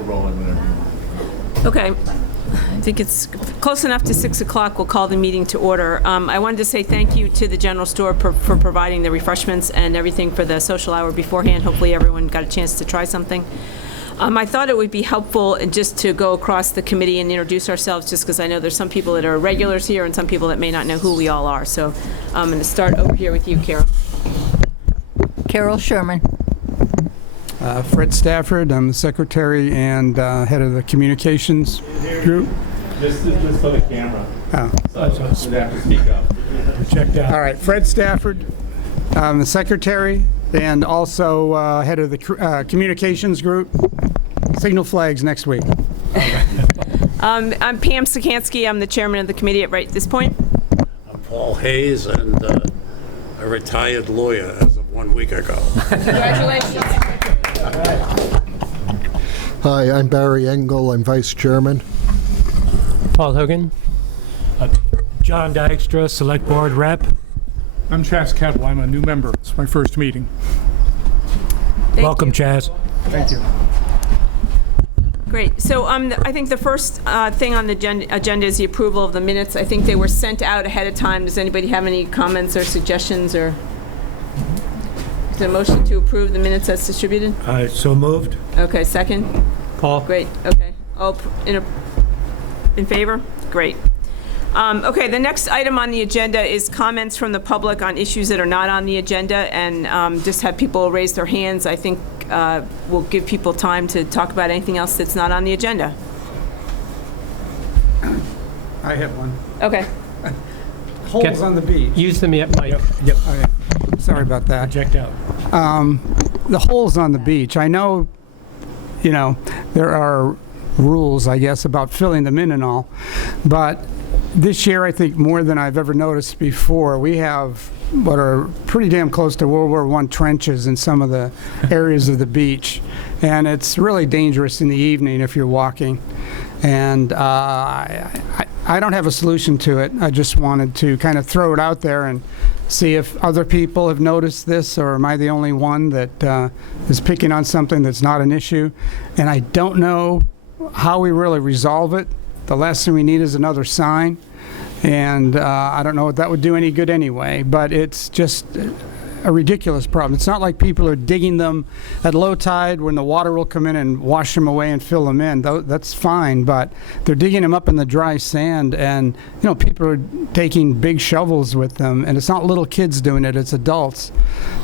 we're rolling whenever you want. Okay. I think it's close enough to 6 o'clock. We'll call the meeting to order. I wanted to say thank you to the general store for providing the refreshments and everything for the social hour beforehand. Hopefully everyone got a chance to try something. I thought it would be helpful just to go across the committee and introduce ourselves, just because I know there's some people that are regulars here and some people that may not know who we all are. So I'm going to start over here with you, Carol. Carol Sherman. Fred Stafford, I'm the secretary and head of the communications group. This is just for the camera. Oh. So you have to speak up. Checked out. All right, Fred Stafford, I'm the secretary and also head of the communications group. Signal flags next week. I'm Pam Sikansky. I'm the chairman of the committee at right this point. I'm Paul Hayes, and a retired lawyer as of 1 week ago. Congratulations. Hi, I'm Barry Engel. I'm vice chairman. Paul Hogan. John Dykstra, select board rep. I'm Chas Kettle. I'm a new member. It's my first meeting. Welcome, you. Chaz. Thank you. Great. So I think the first thing on the agenda is the approval of the minutes. I think they were sent out ahead of time. Does anybody have any comments or suggestions? Or is there a motion to approve the minutes as distributed? So moved. Okay, second. Paul. Great. Okay. All in favor? Great. Okay, the next item on the agenda is comments from the public on issues that are not on the agenda, and just have people raise their hands. I think we'll give people time to talk about anything else that's not on the agenda. I have one. Okay. Holes on the beach. Use the mic. Yep. Oh, yeah. Sorry about that. Checked out. The holes on the beach. I know, there are rules, I guess, about filling them in and all, but this year, I think more than I've ever noticed before, we have what are pretty damn close to World War I trenches in some of the areas of the beach, and it's really dangerous in the evening if you're walking. And I don't have a solution to it. I just wanted to kind of throw it out there and see if other people have noticed this, or am I the only one that is picking on something that's not an issue? And I don't know how we really resolve it. The last thing we need is another sign, and I don't know if that would do any good anyway, but it's just a ridiculous problem. It's not like people are digging them at low tide when the water will come in and wash them away and fill them in. That's fine, but they're digging them up in the dry sand, and people are taking big shovels with them, and it's not little kids doing it, it's adults.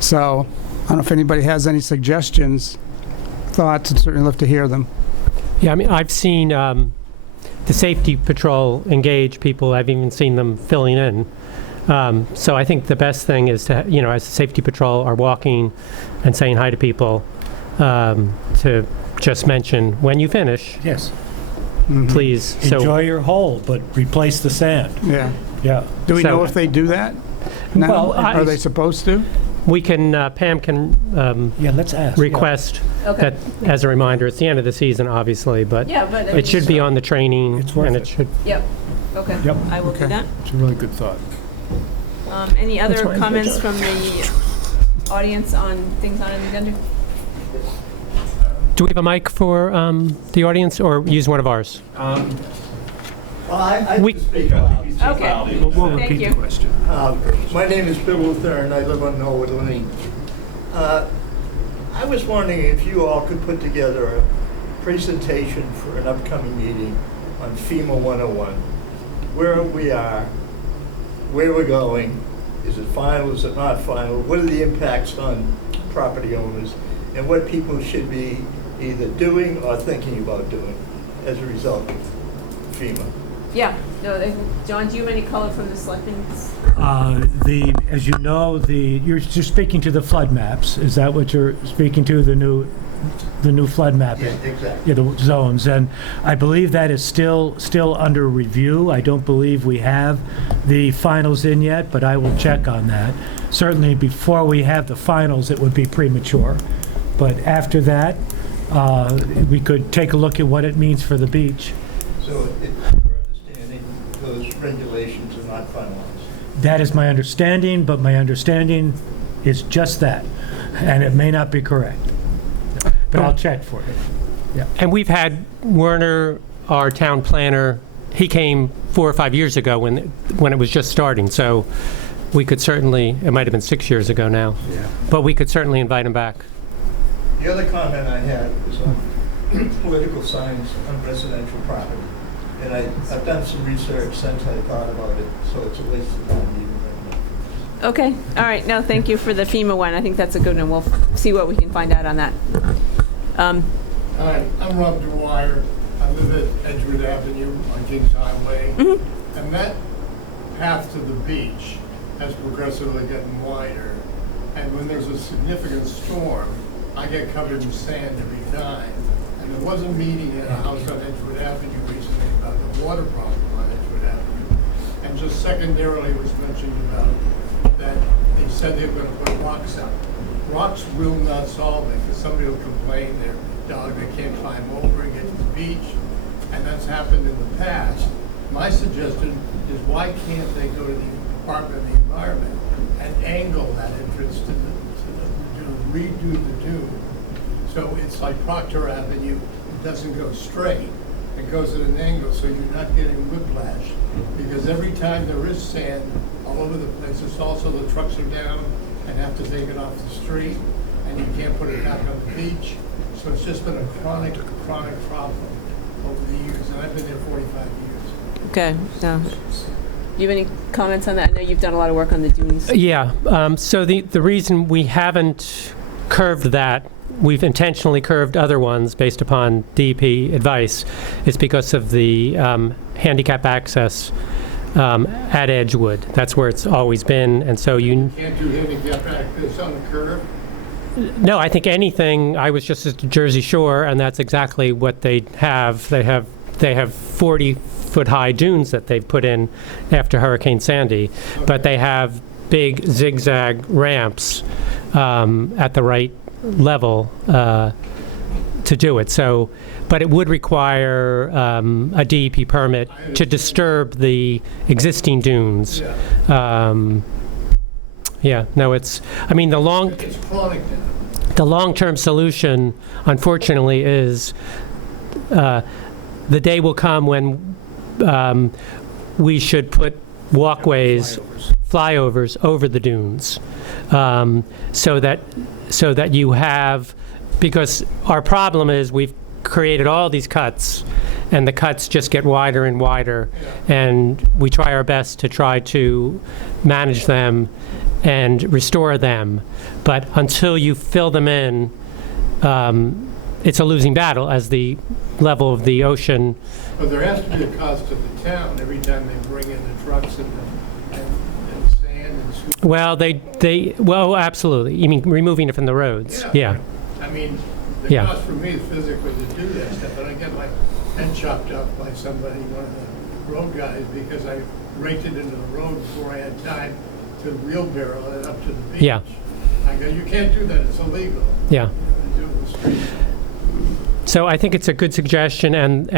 So I don't know if anybody has any suggestions, thoughts. I'd certainly love to hear them. Yeah, I mean, I've seen the safety patrol engage people. I've even seen them filling in. So I think the best thing is to, as the safety patrol are walking and saying hi to people, to just mention when you finish, Yes. please. Enjoy your hole, but replace the sand. Yeah. Yeah. Do we So- know if they do that? No? Well, Are they supposed to? We can, Pam can Yeah, let's ask. request Okay. that as a reminder. It's the end of the season, obviously, but Yeah, but it should be on the training, It's worth and it. it should. Yep. Okay. Yep. I will do Okay. that. It's a really good thought. Any other fine. comments from the audience on things on the agenda? Do we have a mic for the audience, or use one of ours? Well, I We- can speak up. Okay. We'll Thank repeat you. the question. My name is Bill Luther, and I live on Norwood Lane. I was wondering if you all could put together a presentation for an upcoming meeting on FEMA 101. Where we are, where we're going, is it final, is it not final, what are the impacts on property owners, and what people should be either doing or thinking about doing as a result of FEMA. Yeah. No. John, do you have any color from the selectmen? As you know, you're speaking to the flood maps. Is that what you're speaking to? The new flood mapping? Yeah, exactly. Yeah, the zones. And I believe that is still under review. I don't believe we have the finals in yet, but I will check on that. Certainly before we have the finals, it would be premature. But after that, we could take a look at what it means for the beach. So it's your understanding those regulations are not finalized? That is my understanding, but my understanding is just that, and it may not be correct. But I'll check for it. And we've had Werner, our town planner, he came 4 or 5 years ago when it was just starting, so we could certainly, it might have been 6 years ago now, but we could certainly invite him back. The other comment I had was on political signs on residential property. And I've done some research since I thought about it, so it's a waste of time even bringing it up. Okay, all right, no, thank you for the FEMA one. I think that's a good one. We'll see what we can find out on that. Hi, I'm Rob Dwyer. I live at Edgewood Avenue on Kings Highway. And that path to the beach has progressively gotten wider. And when there's a significant storm, I get covered in sand every time. And there was a meeting at a house on Edgewood Avenue recently about the water problem on Edgewood Avenue. And just secondarily was mentioned about that they said they were going to put rocks up. Rocks will not solve it, because somebody will complain their dog, they can't climb over and get to the beach. And that's happened in the past. My suggestion is, why can't they go to the Department of the Environment and angle that entrance to the dune, redo the dune? So it's like Proctor Avenue, it doesn't go straight, it goes at an angle, so you're not getting whiplash. Because every time there is sand all over the place, it's also the trucks are down and have to take it off the street, and you can't put it back on the beach. So it's just been a chronic problem over the years, and I've been there 45 years. Okay, so, do you have any comments on that? I know you've done a lot of work on the dunes. Yeah, so the reason we haven't curved that, we've intentionally curved other ones based upon DEP advice, is because of the handicap access at Edgewood. That's where it's always been, and so you Can't do handicap access on the curve? No, I think anything. I was just at the Jersey Shore, and that's exactly what they have. They have 40-foot high dunes that they've put in after Hurricane Sandy, but they have big zigzag ramps at the right level to do it. So, but it would require a DEP permit to disturb the existing dunes. Yeah, no, it's, I mean, It's chronic now. the long-term solution, unfortunately, is the day will come when we should put walkways, flyovers over the dunes, so that you have, because our problem is we've created all these cuts, and the cuts just get wider and wider, and we try our best to try to manage them and restore them. But until you fill them in, it's a losing battle as the level of the ocean. But there has to be a cost to the town every time they bring in the trucks and sand and sweep. Well, absolutely. You mean removing it from the roads? Yeah. I mean, the Yeah. cost for me is physically to do that stuff, and I get my head chopped off by somebody, one of the road guys, because I raked it into the road before I had time to wheelbarrow it up to the beach. Yeah. I go, you can't do that, it's illegal. Yeah. You do it in the street. So I think it's a good suggestion, and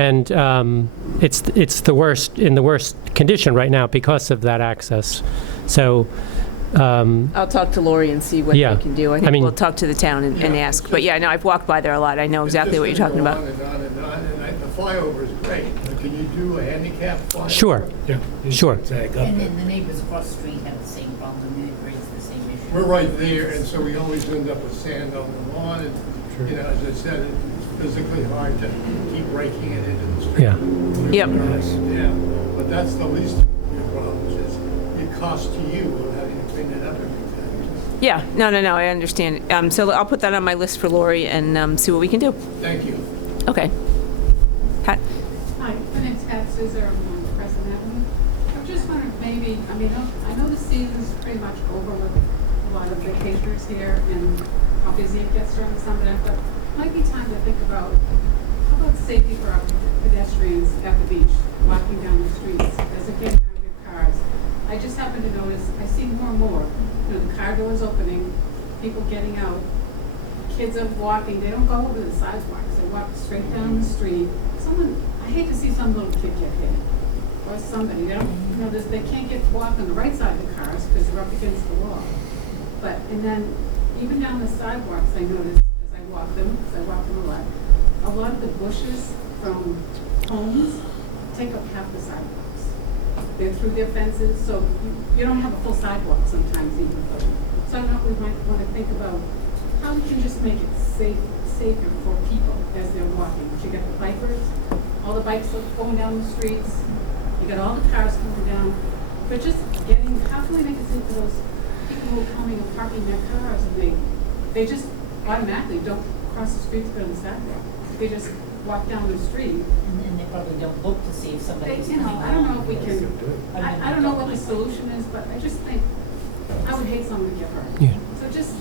it's the worst, in the worst condition right now because of that access. So I'll talk to Lori and see what Yeah. they can do. I I think mean- we'll talk to the town and ask. But yeah, no, I've walked by there a lot. I know exactly what you're talking about. It's just gonna go on and on and on, and the flyover is great, but can you do a handicap flyover? Sure. Yeah. Sure. And then the neighbors across the street have the same problem, and it raises the same issue. We're right there, and so we always end up with sand on the lawn, and, you know, as I said, it's physically hard to keep raking it into the street. Yeah. Yep. Yeah, but that's the least of your problems, is it costs to you of having to clean it up every time. Yeah, no, I understand. So I'll put that on my list for Lori and see what we can do. Thank you. Okay. Pat? Hi, my name's Pat Souza, I'm on Crescent Avenue. I just wondered maybe, I mean, I know the season's pretty much over with a lot of vacationers here and how busy it gets during the summer, but it might be time to think about, how about safety for our pedestrians at the beach, walking down the streets, as they're getting out of their cars. I just happen to notice, I see more and more, you know, the car doors opening, people getting out, kids are walking, they don't go over the sidewalks, they walk straight down the street. I hate to see some little kid get hit, or somebody, they don't, you know, they can't walk on the right side of the cars because they're up against the wall. And then, even down the sidewalks, I notice, as I walk them a lot, a lot of the bushes from homes take up half the sidewalks. They're through their fences, so you don't have a full sidewalk sometimes even. So I don't know if we might want to think about how we can just make it safer for people as they're walking. You got the bikers, all the bikes are going down the streets, you got all the cars coming down, but just getting, how can we make it safe for those people who are coming and parking their cars and they just automatically don't cross the street to go to the sidewalk. They just walk down the street. And they probably don't look to see if somebody's You coming know, I don't know along. if we can, I don't know what the solution is, but I just think, I would hate someone to get hurt. Yeah. So just,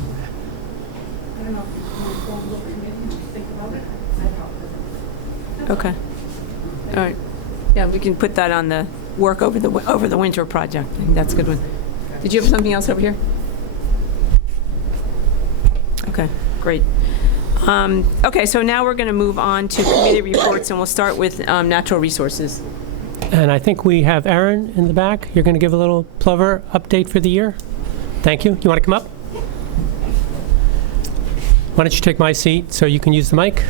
I don't know if you want to go and look at it and think about it. I'd help with it. Okay. All right. Yeah, we can put that on the work over the winter project. I think that's a good one. Did you have something else over here? Okay, great. Okay, so now we're going to move on to committee reports, and we'll start with natural resources. And I think we have Aaron in the back. You're going to give a little Plover update for the year. Thank you. You want to come up? Why don't you take my seat so you can use the mic?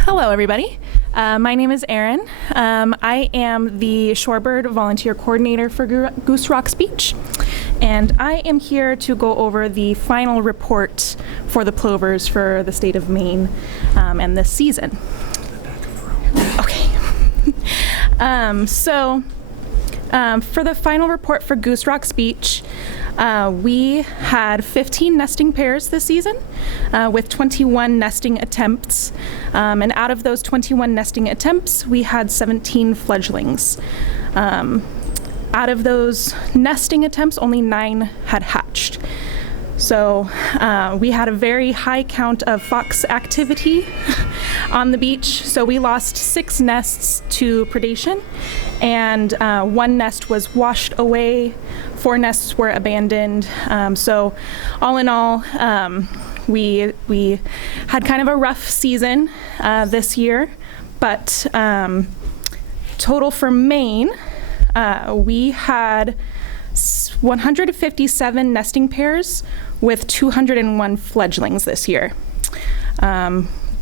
Hello, everybody. My name is Erin. I am the Shorebird Volunteer Coordinator for Goose Rocks Beach, and I am here to go over the final report for the plovers for the state of Maine and this season. Okay. For the final report for Goose Rocks Beach, we had 15 nesting pairs this season with 21 nesting attempts. And out of those 21 nesting attempts, we had 17 fledglings. Out of those nesting attempts, only 9 had hatched. So we had a very high count of fox activity on the beach. So we lost 6 nests to predation, and 1 nest was washed away. 4 nests were abandoned. So all in all, we had kind of a rough season this year, but total for Maine, we had 157 nesting pairs with 201 fledglings this year.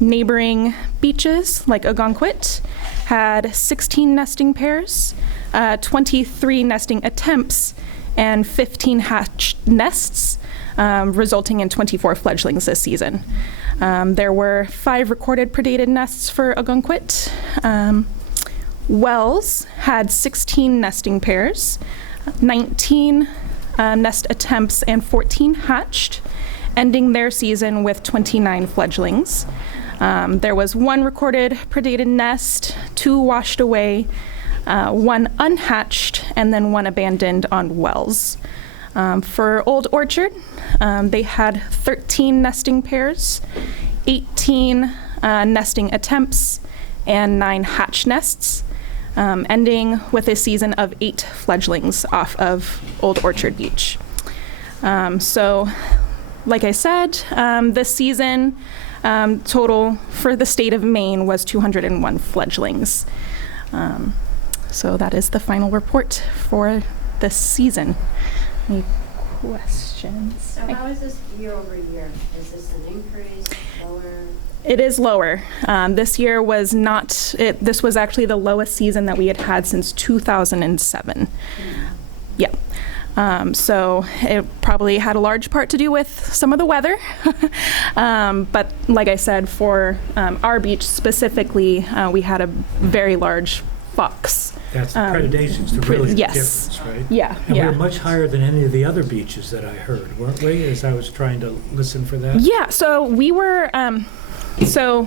Neighboring beaches like Ogunquit had 16 nesting pairs, 23 nesting attempts, and 15 hatched nests, resulting in 24 fledglings this season. There were 5 recorded predated nests for Ogunquit. Wells had 16 nesting pairs, 19 nest attempts, and 14 hatched, ending their season with 29 fledglings. There was 1 recorded predated nest, 2 washed away, 1 unhatched, and then 1 abandoned on Wells. For Old Orchard, they had 13 nesting pairs, 18 nesting attempts, and 9 hatch nests, ending with a season of 8 fledglings off of Old Orchard Beach. So, like I said, this season, total for the state of Maine was 201 fledglings. So that is the final report for this season. Any questions? So how is this year over year? Is this an increase, lower? It is lower. This year was not, this was actually the lowest season that we had had since 2007. Yeah. So it probably had a large part to do with some of the weather. But like I said, for our beach specifically, we had a very large fox. That's the predation's the really yes. difference, right? Yeah. And yeah. we're much higher than any of the other beaches that I heard, weren't we, as I was trying to listen for that? Yeah, so we were, I'm so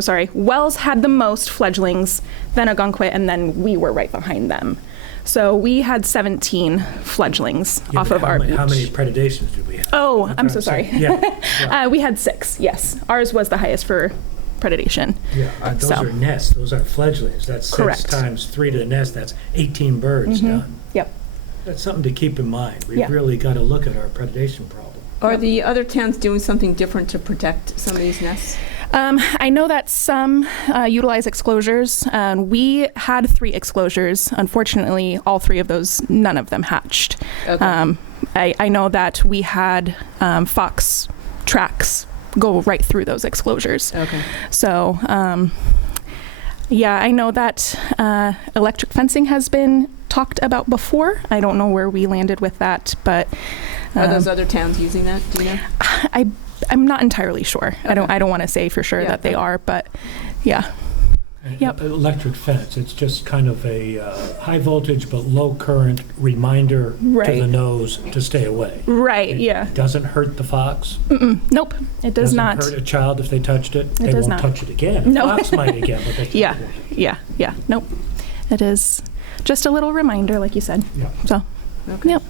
sorry, Wells had the most fledglings, then Ogunquit, and then we were right behind them. So we had 17 fledglings off of our beach. How many predations did we have? Oh, I'm so sorry. Yeah. We had 6, yes. Ours was the highest for predation. Yeah, those are nests, those are fledglings. That's 6 times 3 to the nest, that's 18 birds done. Yep. That's something to keep in mind. We've really got to look at our predation problem. Are the other towns doing something different to protect some of these nests? I know that some utilize exclosures. We had 3 exclosures. Unfortunately, all 3 of those, none of them hatched. Okay. I know that we had fox tracks go right through those exclosures. Okay. So, yeah, I know that electric fencing has been talked about before. I don't know where we landed with that, but Are those other towns using that? Do you know? I'm not entirely sure. Okay. I don't want to say for sure Yeah, that they okay. are, but yeah. Yep. Electric fence, it's just kind of a high voltage but low current reminder to Right. the nose to stay away. Right, yeah. It doesn't hurt the fox. Nope, it does not. Doesn't hurt a child if they touched it. They does won't not. touch it again. No. Fox might again, but they Yeah, yeah. Nope. It is just a little reminder, like you said. Yeah. So, Okay. yep.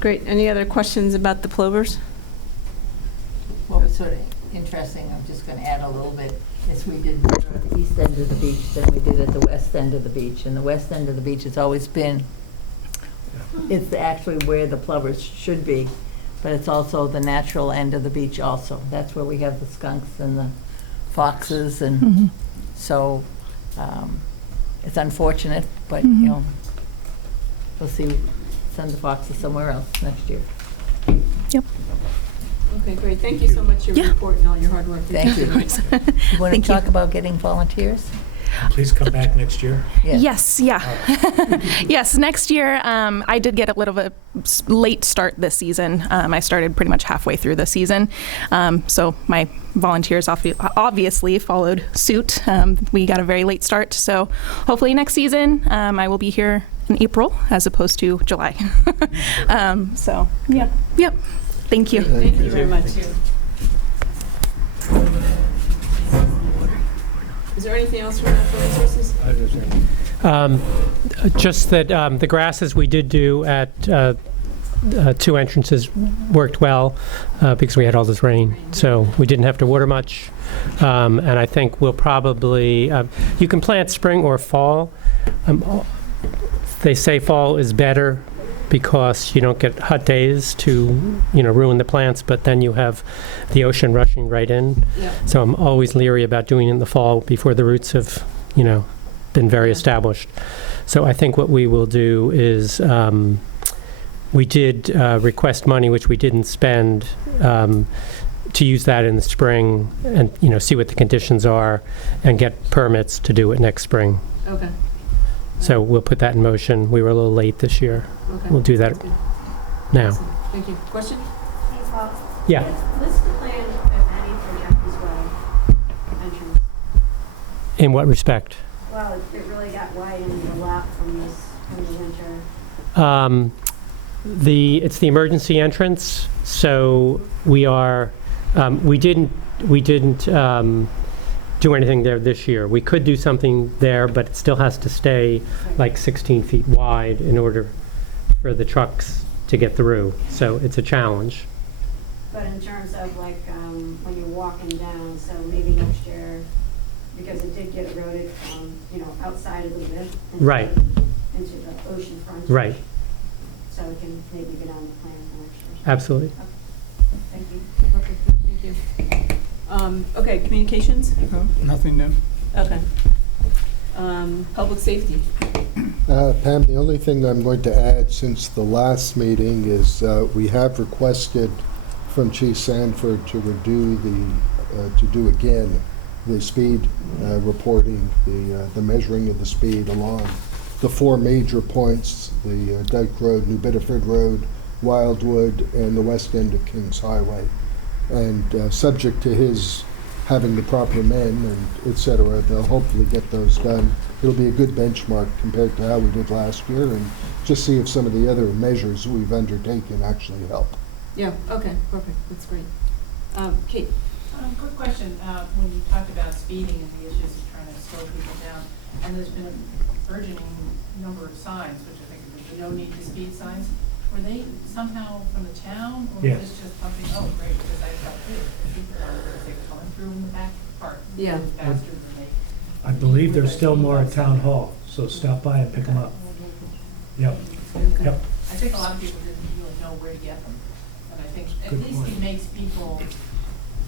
Great. Any other questions about the plovers? What was sort of interesting, I'm just going to add a little bit, is we did murder at the east end of the beach, then we did at the west end of the beach. And the west end of the beach has always been, it's actually where the plovers should be, but it's also the natural end of the beach also. That's where we have the skunks and the foxes, and so it's unfortunate, but, you know, we'll see, send the foxes somewhere else next year. Yep. Okay, great. Thank you so much for your report and all your hard work. Thank you. You want to Thank talk you. about getting volunteers? Please come back next year. Yes, yeah. Yes, next year, I did get a little bit late start this season. I started pretty much halfway through the season. So my volunteers obviously followed suit. We got a very late start. So hopefully next season, I will be here in April as opposed to July. So, yep. Thank you. Thank you very much. Is there anything else from natural resources? Just that the grasses we did do at 2 entrances worked well because we had all this rain. So we didn't have to water much. And I think we'll probably, you can plant spring or fall. They say fall is better because you don't get hot days to, ruin the plants, but then you have the ocean rushing right in. Yeah. So I'm always leery about doing it in the fall before the roots have, been very established. So I think what we will do is we did request money, which we didn't spend, to use that in the spring and, see what the conditions are and get permits to do it next spring. Okay. So we'll put that in motion. We were a little late this year. Okay. We'll do that That's good. now. Awesome. Thank you. Question? Hey, Paul. Yeah. List the plan, if any, for Jeffrey's Well entrance. In what respect? Well, it really got widened a lot from the winter. It's the emergency entrance. So we are. We didn't do anything there this year. We could do something there, but it still has to stay like 16 feet wide in order for the trucks to get through. So it's a challenge. But in terms of like when you're walking down, so maybe next year, because it did get eroded from, outside a little bit. Right. Into the ocean front. Right. So it can maybe get on the plan for next year. Absolutely. Thank you. Perfect. Thank you. Okay, communications? Nothing new. Okay. Public safety. Pam, the only thing I'm going to add since the last meeting is we have requested from Chief Sanford to do again the speed reporting, the measuring of the speed along the 4 major points, the Dyke Road, New Bedford Road, Wildwood, and the west end of Kings Highway. And subject to his having the proper men and et cetera, they'll hopefully get those done. It'll be a good benchmark compared to how we did last year, and just see if some of the other measures we've undertaken actually help. Yeah, okay, perfect. That's great. Kate? Quick question. When you talked about speeding and the issues of trying to slow people down, and there's been an burgeoning number of signs, which I think are the no need to speed signs. Were they somehow from the town, or Yes. was this just something, oh, great, because I felt good, people are, they were coming through in the back part, Yeah. faster than they. I believe there's still more at Town Hall, so stop by and pick them up. Yep. Okay. Yep. I think a lot of people didn't really know where to get them, and I think at Good least point. it makes people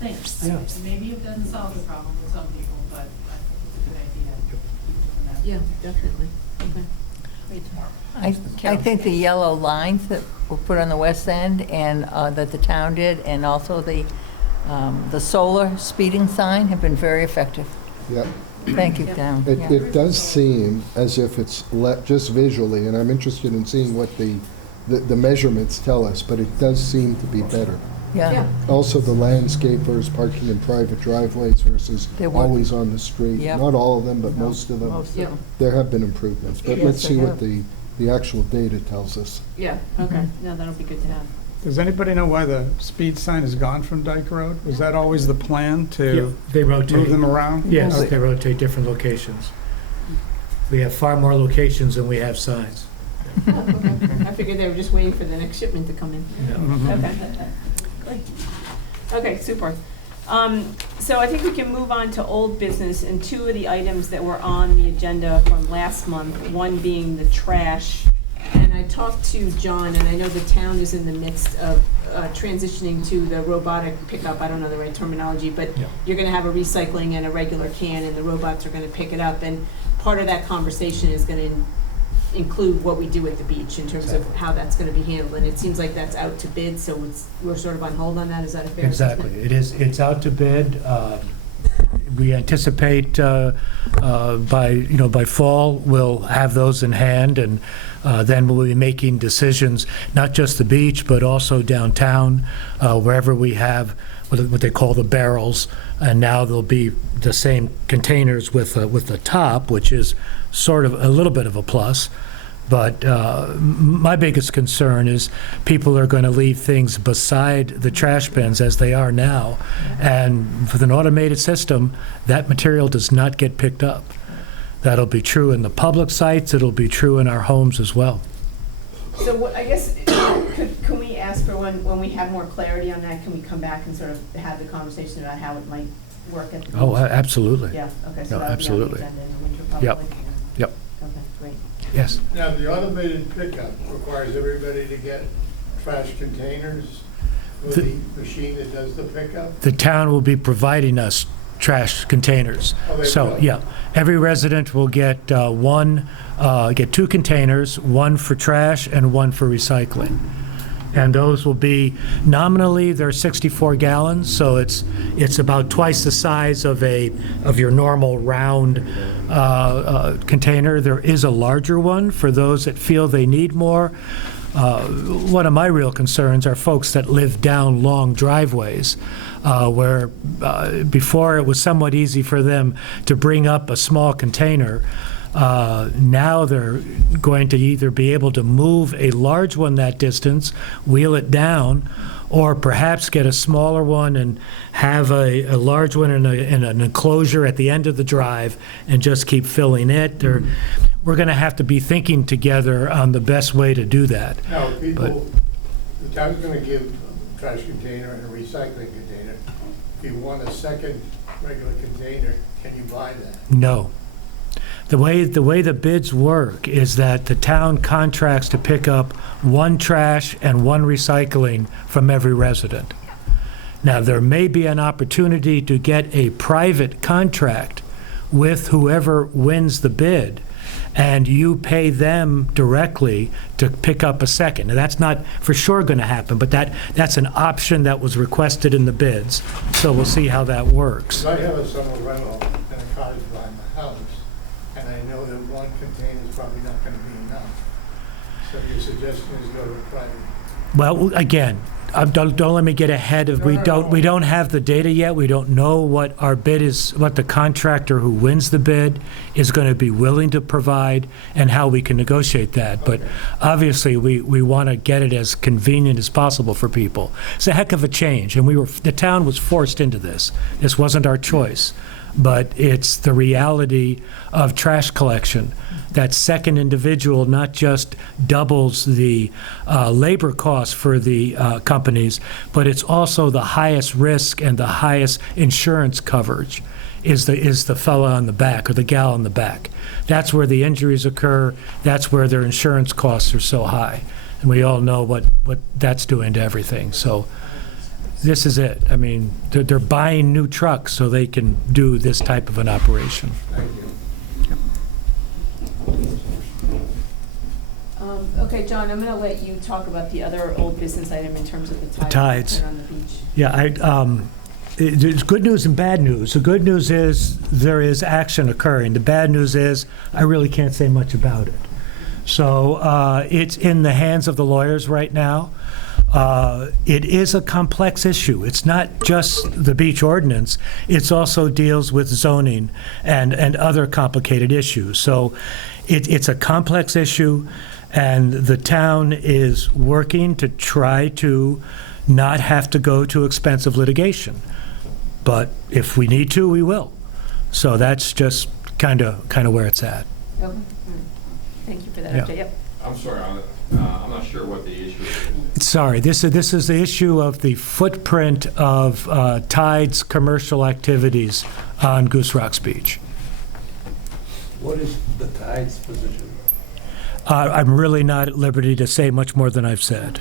thinks. Yeah. Maybe it doesn't solve the problem with some people, but I think it's a good idea. Yeah, definitely. I think the yellow lines that were put on the west end and that the town did, and also the solar speeding sign have been very effective. Yep. Thank you, town. It does seem as if it's just visually, and I'm interested in seeing what the measurements tell us, but it does seem to be better. Yeah. Also, the landscapers parking in private driveways versus They work. always on the street. Yep. Not all of them, but most of them. Most of them. There have been improvements, but Yes, let's see there what the actual data tells us. Yeah, okay, no, that'll be good to have. Does anybody know why the speed sign has gone from Dyke Road? Was that always the plan Yeah, to they rotate. move them around? Yes, Okay. they rotate different locations. We have far more locations than we have signs. I figured they were just waiting for the next shipment to come in. Mhm. Okay, great. Okay, super. So I think we can move on to old business and two of the items that were on the agenda from last month, one being the trash. And I talked to John, and I know the town is in the midst of transitioning to the robotic pickup. I don't know the right terminology, but Yeah. you're gonna have a recycling and a regular can, and the robots are gonna pick it up. And part of that conversation is gonna include what we do at the beach in terms of how that's gonna be handled. And it seems like that's out to bid, so we're sort of on hold on that. Is that a fair assessment? Exactly. It's out to bid. We anticipate by fall, we'll have those in hand, and then we'll be making decisions, not just the beach, but also downtown, wherever we have what they call the barrels. And now there'll be the same containers with the top, which is sort of a little bit of a plus. But my biggest concern is people are going to leave things beside the trash bins as they are now. And with an automated system, that material does not get picked up. That'll be true in the public sites. It'll be true in our homes as well. So what, I guess, can we ask for when we have more clarity on that, can we come back and sort of have the conversation about how it might work at the beach? Oh, absolutely. Yeah, okay, so No, that'll be on the absolutely. agenda in the winter probably? Yep. Yep. Okay, great. Yes. Now, the automated pickup requires everybody to get trash containers with the machine that does the pickup? The town will be providing us trash containers. Oh, they So, will? yeah, every resident will get get two containers, one for trash and one for recycling. And those will be, nominally, they're 64 gallons, so it's about twice the size of your normal round container. There is a larger one for those that feel they need more. One of my real concerns are folks that live down long driveways, where before it was somewhat easy for them to bring up a small container. Now they're going to either be able to move a large one that distance, wheel it down, or perhaps get a smaller one and have a large one in an enclosure at the end of the drive and just keep filling it. Or we're going to have to be thinking together on the best way to do that. Now, the town's going to give a trash container and a recycling container. If you want a second regular container, can you buy that? No. The way the bids work is that the town contracts to pick up one trash and one recycling from every resident. Now, there may be an opportunity to get a private contract with whoever wins the bid, and you pay them directly to pick up a second. Now, that's not for sure going to happen, but that's an option that was requested in the bids. So we'll see how that works. 'Cause I have a summer rental and a cottage by my house, and I know that one container is probably not going to be enough. So your suggestion is go to a private. Well, again, don't let me get ahead of, we don't have the data yet. We don't know what our bid is, what the contractor who wins the bid is going to be willing to provide and how we can negotiate that. But obviously, we want to get it as convenient as possible for people. It's a heck of a change, and the town was forced into this. This wasn't our choice. But it's the reality of trash collection. That second individual not just doubles the labor costs for the companies, but it's also the highest risk and the highest insurance coverage is the fella on the back or the gal on the back. That's where the injuries occur. That's where their insurance costs are so high. And we all know what that's doing to everything. So this is it. I mean, they're buying new trucks so they can do this type of an operation. Okay, John, I'm going to let you talk about the other old business item in terms of the tides. on the beach. Yeah, there's good news and bad news. The good news is there is action occurring. The bad news is I really can't say much about it. So it's in the hands of the lawyers right now. It is a complex issue. It's not just the beach ordinance. It also deals with zoning and other complicated issues. So it's a complex issue, and the town is working to try to not have to go to expensive litigation. But if we need to, we will. So that's just kind of where it's at. Okay. Thank you for that Yeah. update. Yep. I'm sorry, I'm not sure what the issue is. Sorry, this is the issue of the footprint of Tide's commercial activities on Goose Rocks Beach. What is the Tide's position? I'm really not at liberty to say much more than I've said.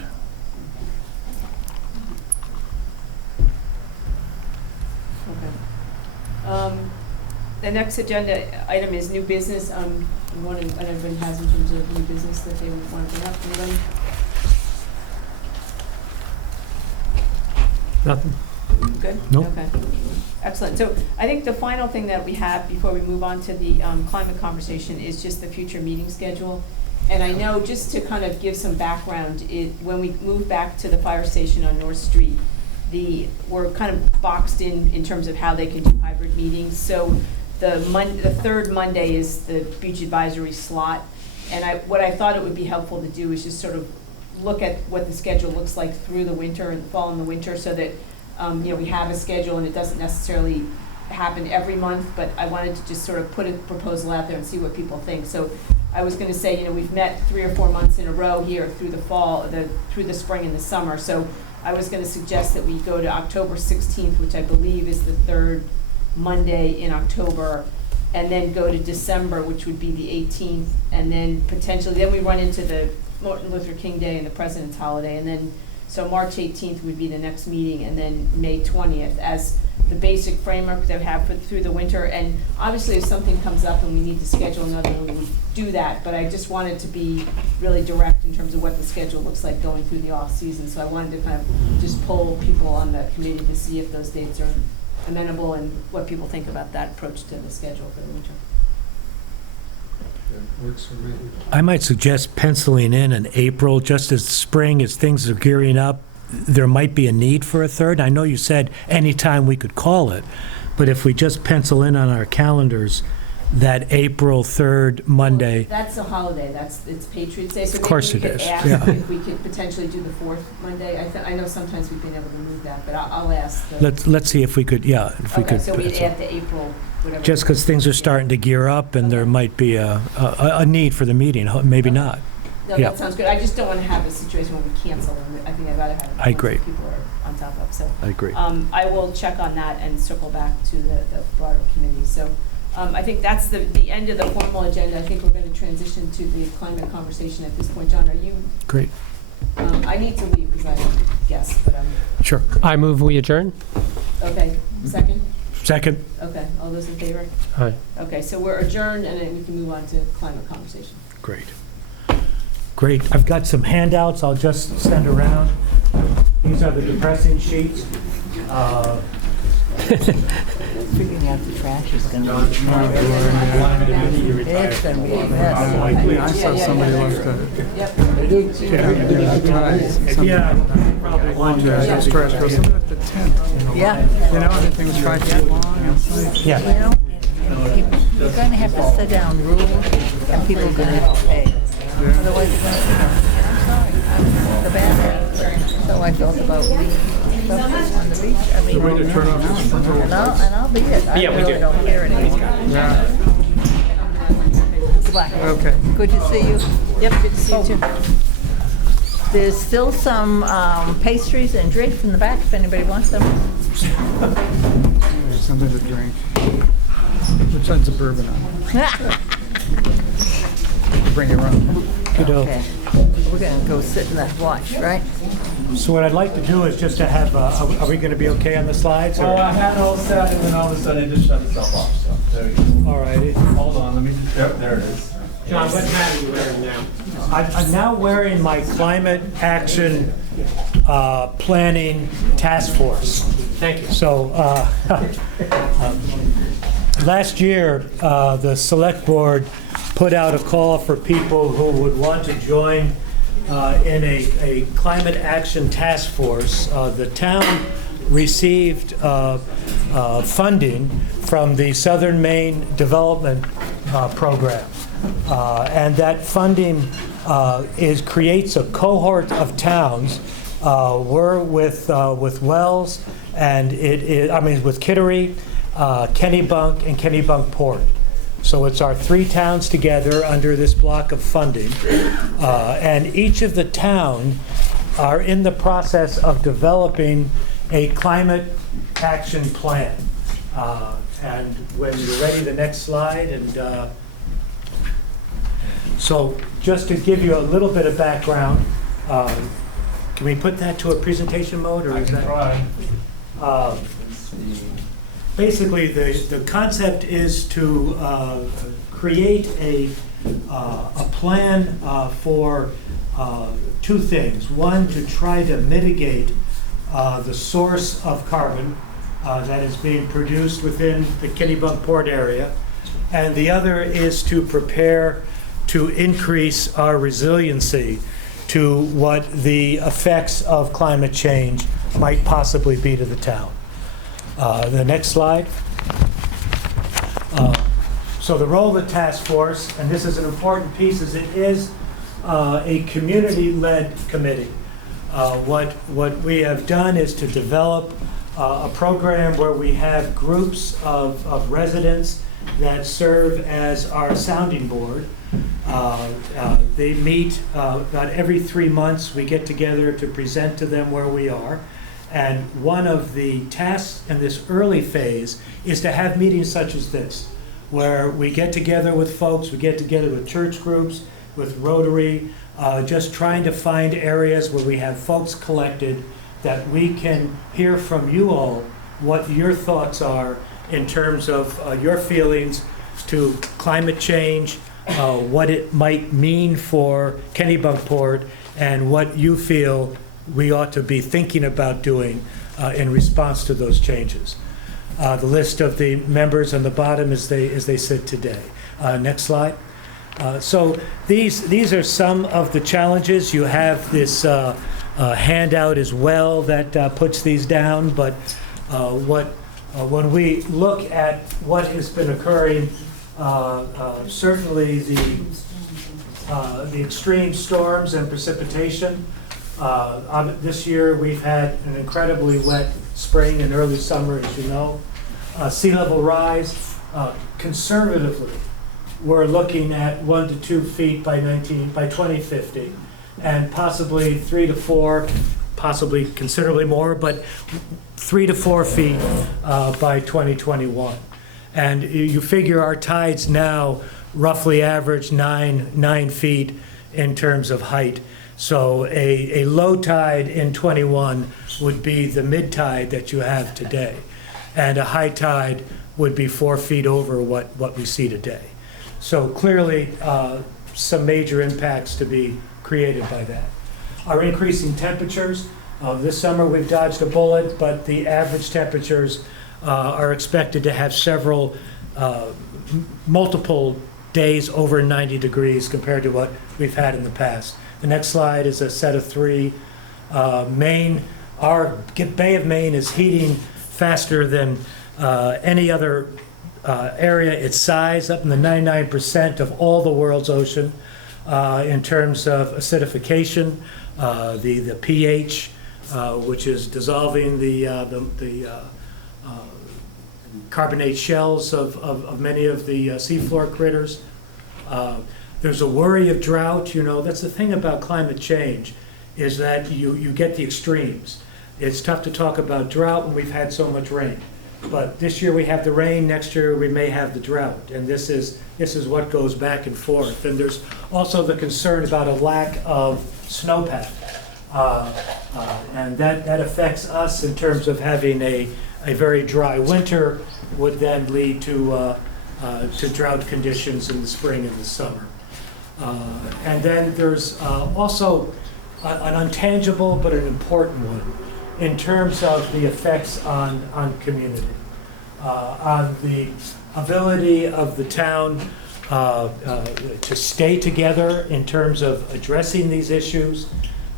Okay. The next agenda item is new business. What everybody has in terms of new business that they want to bring up. Anybody? Nothing. Good? Nope. Okay. Excellent. So I think the final thing that we have before we move on to the climate conversation is just the future meeting schedule. And I know, just to kind of give some background, when we move back to the fire station on North Street, we're kind of boxed in terms of how they can do hybrid meetings. So the third Monday is the beach advisory slot. And what I thought it would be helpful to do is just sort of look at what the schedule looks like through the winter and the fall and the winter, so that we have a schedule and it doesn't necessarily happen every month, but I wanted to just sort of put a proposal out there and see what people think. So I was going to say, we've met 3 or 4 months in a row here through the fall, through the spring and the summer. So I was going to suggest that we go to October 16th, which I believe is the third Monday in October, and then go to December, which would be the 18th, and then then we run into the Martin Luther King Day and the President's holiday, and then so March 18th would be the next meeting, and then May 20th as the basic framework that we have through the winter. And obviously, if something comes up and we need to schedule another one, we would do that. But I just wanted to be really direct in terms of what the schedule looks like going through the off season. So I wanted to kind of just poll people on the committee to see if those dates are amenable and what people think about that approach to the schedule for the winter. Works for me. I might suggest penciling in April, just as spring, as things are gearing up. There might be a need for a third. I know you said anytime we could call it, but if we just pencil in on our calendars that April 3rd Monday. That's a holiday. It's Patriots Day. So Of course maybe we it could is, ask yeah. if we could potentially do the fourth Monday. I know sometimes we've been able to move that, but I'll ask. Let's see if we could, if we could. So we'd pencil. add the April, whatever. Just because things are starting to gear up and there might be a need for the meeting, maybe not. No, Yeah. that sounds good. I just don't want to have a situation where we cancel them. I think I'd rather have it I agree. once people are on top of. So I agree. I will check on that and circle back to the broader committee. So I think that's the end of the formal agenda. I think we're going to transition to the climate conversation at this point. John, are you? Great. I need to leave because I guess, but Sure. I move we adjourn. okay. Second? Second. Okay. All those in favor? Aye. Okay. So we're adjourned, and then we can move on to climate conversation. Great. Great. I've got some handouts I'll just send around. These are the depressing sheets. Figuring out the trash is going to be. It's going to be a mess. I saw somebody left Yeah. trash goes, somebody left a tent. Yeah. Everything was 5 feet long outside. Yeah. You're going to have to set down rules, and people are going to have to pay. Otherwise, you're going to, I'm sorry, I'm the bad guy. So I felt about leaving stuff on the beach. I mean, The way to turn off this front door. and I'll be it. I really don't care anymore. Yeah. Goodbye. Okay. Good to see you. Yep. Good to see you too. There's still some pastries and drinks in the back if anybody wants them. There's something to drink. Which side's the bourbon on? Bring it around. Good. Okay. We're going to go sit in that watch, right? So what I'd like to do is just to have, are we going to be okay on the slides? or- Well, I had it all set, and then all of a sudden it just shut itself off, so there you go. All righty. Hold on, let me just, yep, there it is. John, what hat are you wearing now? I'm now wearing my Climate Action Planning Task Force. Thank you. So, last year, the Select Board put out a call for people who would want to join in a Climate Action Task Force. The town received funding from the Southern Maine Development Program. And that funding creates a cohort of towns. We're with Wells, and with Kittery, Kennebunk, and Kennebunkport. So it's our 3 towns together under this block of funding. And each of the towns are in the process of developing a climate action plan. And when you're ready, the next slide. And so just to give you a little bit of background, can we put that to a presentation mode? Or I can try. Basically, the concept is to create a plan for 2 things. One, to try to mitigate the source of carbon that is being produced within the Kennebunkport area. And the other is to prepare to increase our resiliency to what the effects of climate change might possibly be to the town. The next slide. So the role of the task force, and this is an important piece, is it is a community-led committee. What we have done is to develop a program where we have groups of residents that serve as our sounding board. They meet about every 3 months. We get together to present to them where we are. And one of the tasks in this early phase is to have meetings such as this, where we get together with folks, we get together with church groups, with Rotary, just trying to find areas where we have folks collected that we can hear from you all what your thoughts are in terms of your feelings to climate change, what it might mean for Kennebunkport, and what you feel we ought to be thinking about doing in response to those changes. The list of the members on the bottom as they sit today. Next slide. So these are some of the challenges. You have this handout as well that puts these down, but when we look at what has been occurring, certainly the extreme storms and precipitation. This year we've had an incredibly wet spring and early summer, as you know. Sea level rise, conservatively, we're looking at 1 to 2 feet by 2050, and possibly 3 to 4, possibly considerably more, but 3 to 4 feet by 2021. And you figure our tides now roughly average 9 feet in terms of height. So a low tide in 21 would be the mid tide that you have today. And a high tide would be 4 feet over what we see today. So clearly, some major impacts to be created by that. Our increasing temperatures, this summer we've dodged a bullet, but the average temperatures are expected to have multiple days over 90 degrees compared to what we've had in the past. The next slide is a set of 3. Maine, our Bay of Maine is heating faster than any other area its size, up in the 99% of all the world's ocean in terms of acidification, the pH, which is dissolving the carbonate shells of many of the seafloor critters. There's a worry of drought. You know, that's the thing about climate change, is that you get the extremes. It's tough to talk about drought when we've had so much rain. But this year we have the rain, next year we may have the drought. And this is what goes back and forth. And there's also the concern about a lack of snowpack. And that affects us in terms of having a very dry winter, would then lead to drought conditions in the spring and the summer. And then there's also an untangible but an important one in terms of the effects on community, on the ability of the town to stay together in terms of addressing these issues,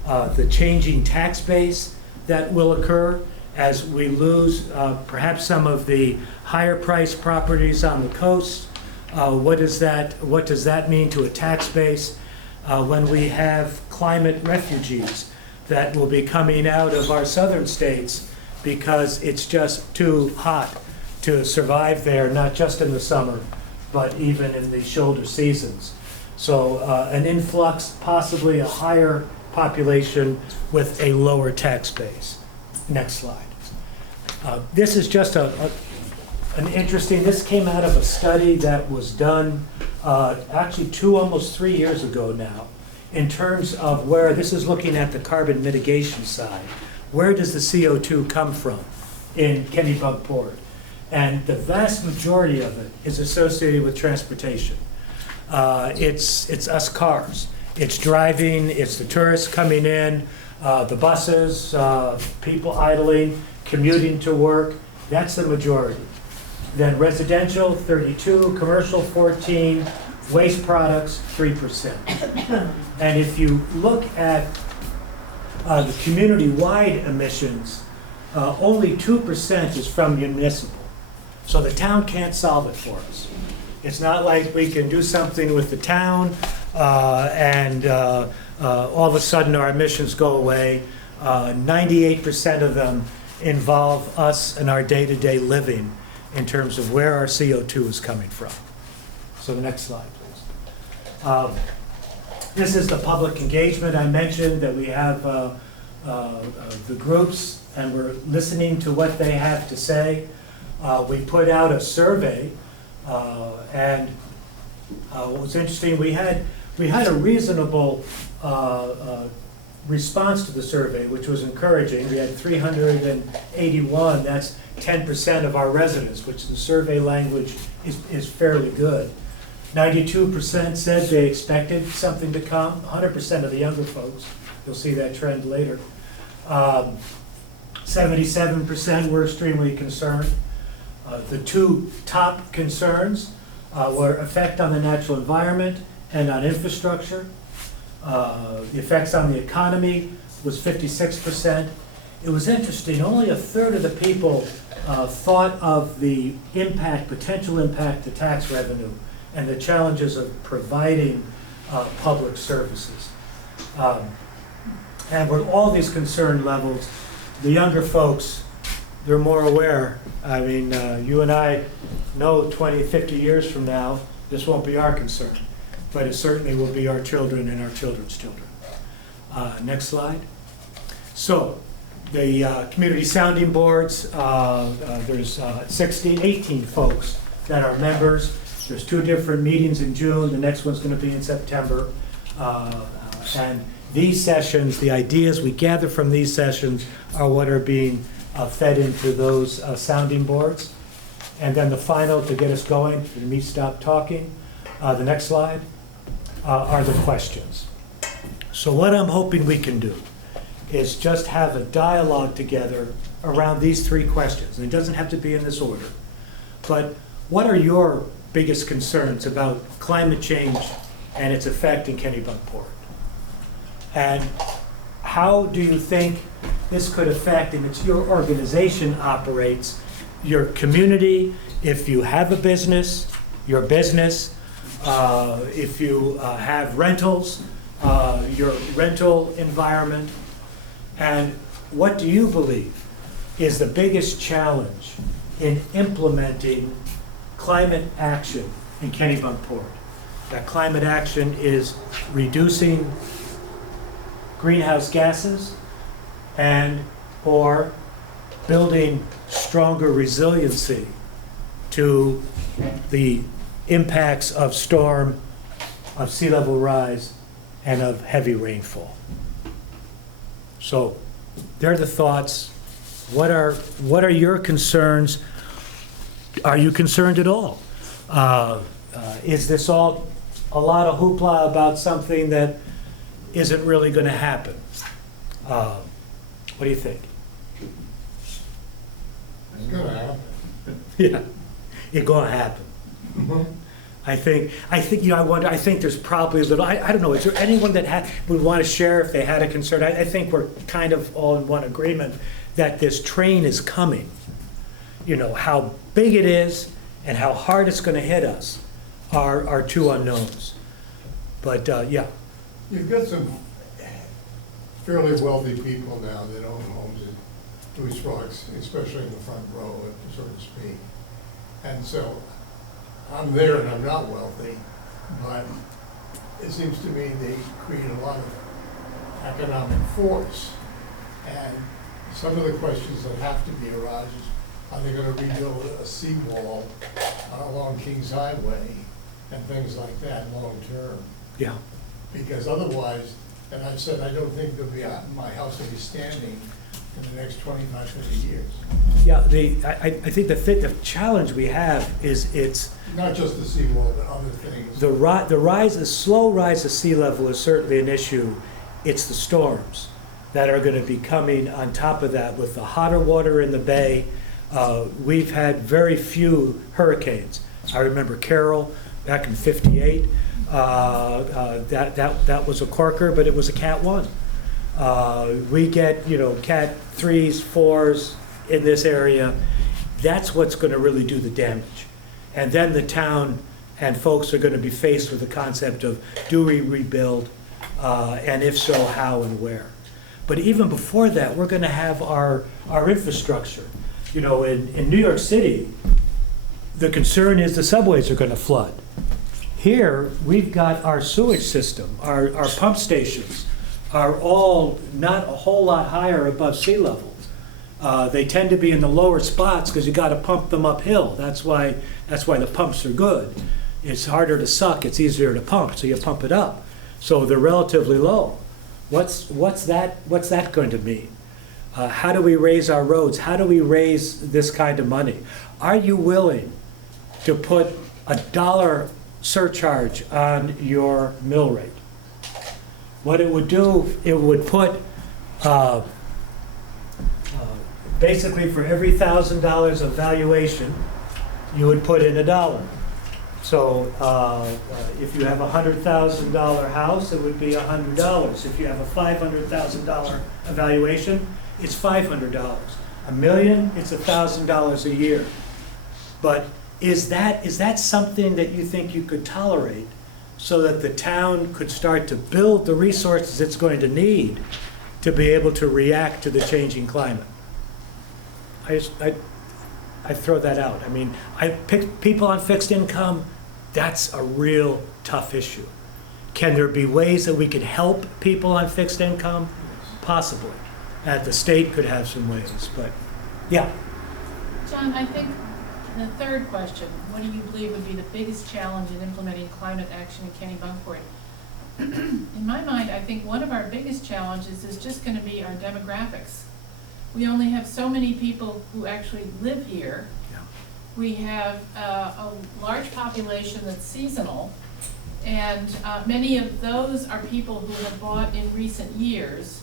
the changing tax base that will occur as we lose perhaps some of the higher priced properties on the coast. What does that mean to a tax base when we have climate refugees that will be coming out of our southern states because it's just too hot to survive there, not just in the summer, but even in the shoulder seasons. So an influx, possibly a higher population with a lower tax base. Next slide. This is just an interesting, this came out of a study that was done actually almost 3 years ago now, in terms of where, this is looking at the carbon mitigation side. Where does the CO2 come from in Kennebunkport? And the vast majority of it is associated with transportation. It's us cars. It's driving, it's the tourists coming in, the buses, people idling, commuting to work. That's the majority. Then residential, 32, commercial, 14, waste products, 3%. And if you look at the community-wide emissions, only 2% is from municipal. So the town can't solve it for us. It's not like we can do something with the town and all of a sudden our emissions go away. 98% of them involve us and our day-to-day living in terms of where our CO2 is coming from. So the next slide, please. This is the public engagement. I mentioned that we have the groups and we're listening to what they have to say. We put out a survey and what was interesting, we had a reasonable response to the survey, which was encouraging. We had 381, that's 10% of our residents, which the survey language is fairly good. 92% said they expected something to come, 100% of the younger folks. You'll see that trend later. 77% were extremely concerned. The two top concerns were effect on the natural environment and on infrastructure. The effects on the economy was 56%. It was interesting, only a third of the people thought of the impact, potential impact to tax revenue and the challenges of providing public services. And with all these concern levels, the younger folks, they're more aware. I mean, you and I know 20, 50 years from now, this won't be our concern, but it certainly will be our children and our children's children. Next slide. So, the community sounding boards, there's 18 folks that are members. There's 2 different meetings in June. The next one's going to be in September. And these sessions, the ideas we gather from these sessions are what are being fed into those sounding boards. And then the final, to get us going, for me stop talking, the next slide, are the questions. So what I'm hoping we can do is just have a dialogue together around these 3 questions. And it doesn't have to be in this order. But what are your biggest concerns about climate change and its effect in Kennebunkport? And how do you think this could affect, and it's your organization operates, your community, if you have a business, your business, if you have rentals, your rental environment, and what do you believe is the biggest challenge in implementing climate action in Kennebunkport? That climate action is reducing greenhouse gases and or building stronger resiliency to the impacts of storm, of sea level rise, and of heavy rainfall. So they're the thoughts. What are your concerns? Are you concerned at all? Is this all a lot of hoopla about something that isn't really going to happen? What do you think? It's gonna happen. Yeah, it's going to happen. I think, I wonder, I think there's probably a little, I don't know, is there anyone that would want to share if they had a concern? I think we're kind of all in one agreement that this train is coming. You know, how big it is and how hard it's going to hit us are two unknowns. But, yeah. You've got some fairly wealthy people now that own homes in Goose Rocks, especially in the front row, so to speak. And so I'm there and I'm not wealthy, but it seems to me they create a lot of economic force. And some of the questions that have to be arise is, are they gonna rebuild a seawall along Kings Highway and things like that long term? Yeah. Because otherwise, and I've said, I don't think my house will be standing in the next 25, 30 years. Yeah, I think the challenge we have is it's Not just the seawall, but other things. the slow rise of sea level is certainly an issue. It's the storms that are going to be coming on top of that with the hotter water in the bay. We've had very few hurricanes. I remember Carol back in '58. That was a corker, but it was a Cat 1. We get, Cat 3s, 4s in this area. That's what's going to really do the damage. And then the town and folks are going to be faced with the concept of, do we rebuild? And if so, how and where? But even before that, we're going to have our infrastructure. In New York City, the concern is the subways are going to flood. Here, we've got our sewage system, our pump stations are all not a whole lot higher above sea level. They tend to be in the lower spots because you got to pump them uphill. That's why the pumps are good. It's harder to suck, it's easier to pump, so you pump it up. So they're relatively low. What's that going to mean? How do we raise our roads? How do we raise this kind of money? Are you willing to put $1 surcharge on your mill rate? What it would do, it would put, basically for every $1,000 of valuation, you would put in $1. So if you have a $100,000 house, it would be $100. If you have a $500,000 evaluation, it's $500. $1 million, it's $1,000 a year. But is that something that you think you could tolerate so that the town could start to build the resources it's going to need to be able to react to the changing climate? I throw that out. I mean, I pick people on fixed income. That's a real tough issue. Can there be ways that we could help people on fixed income? Possibly. The state could have some ways, but yeah. John, I think the third question, what do you believe would be the biggest challenge in implementing climate action in Kennebunkport? In my mind, I think one of our biggest challenges is just going to be our demographics. We only have so many people who actually live here. Yeah. We have a large population that's seasonal, and many of those are people who have bought in recent years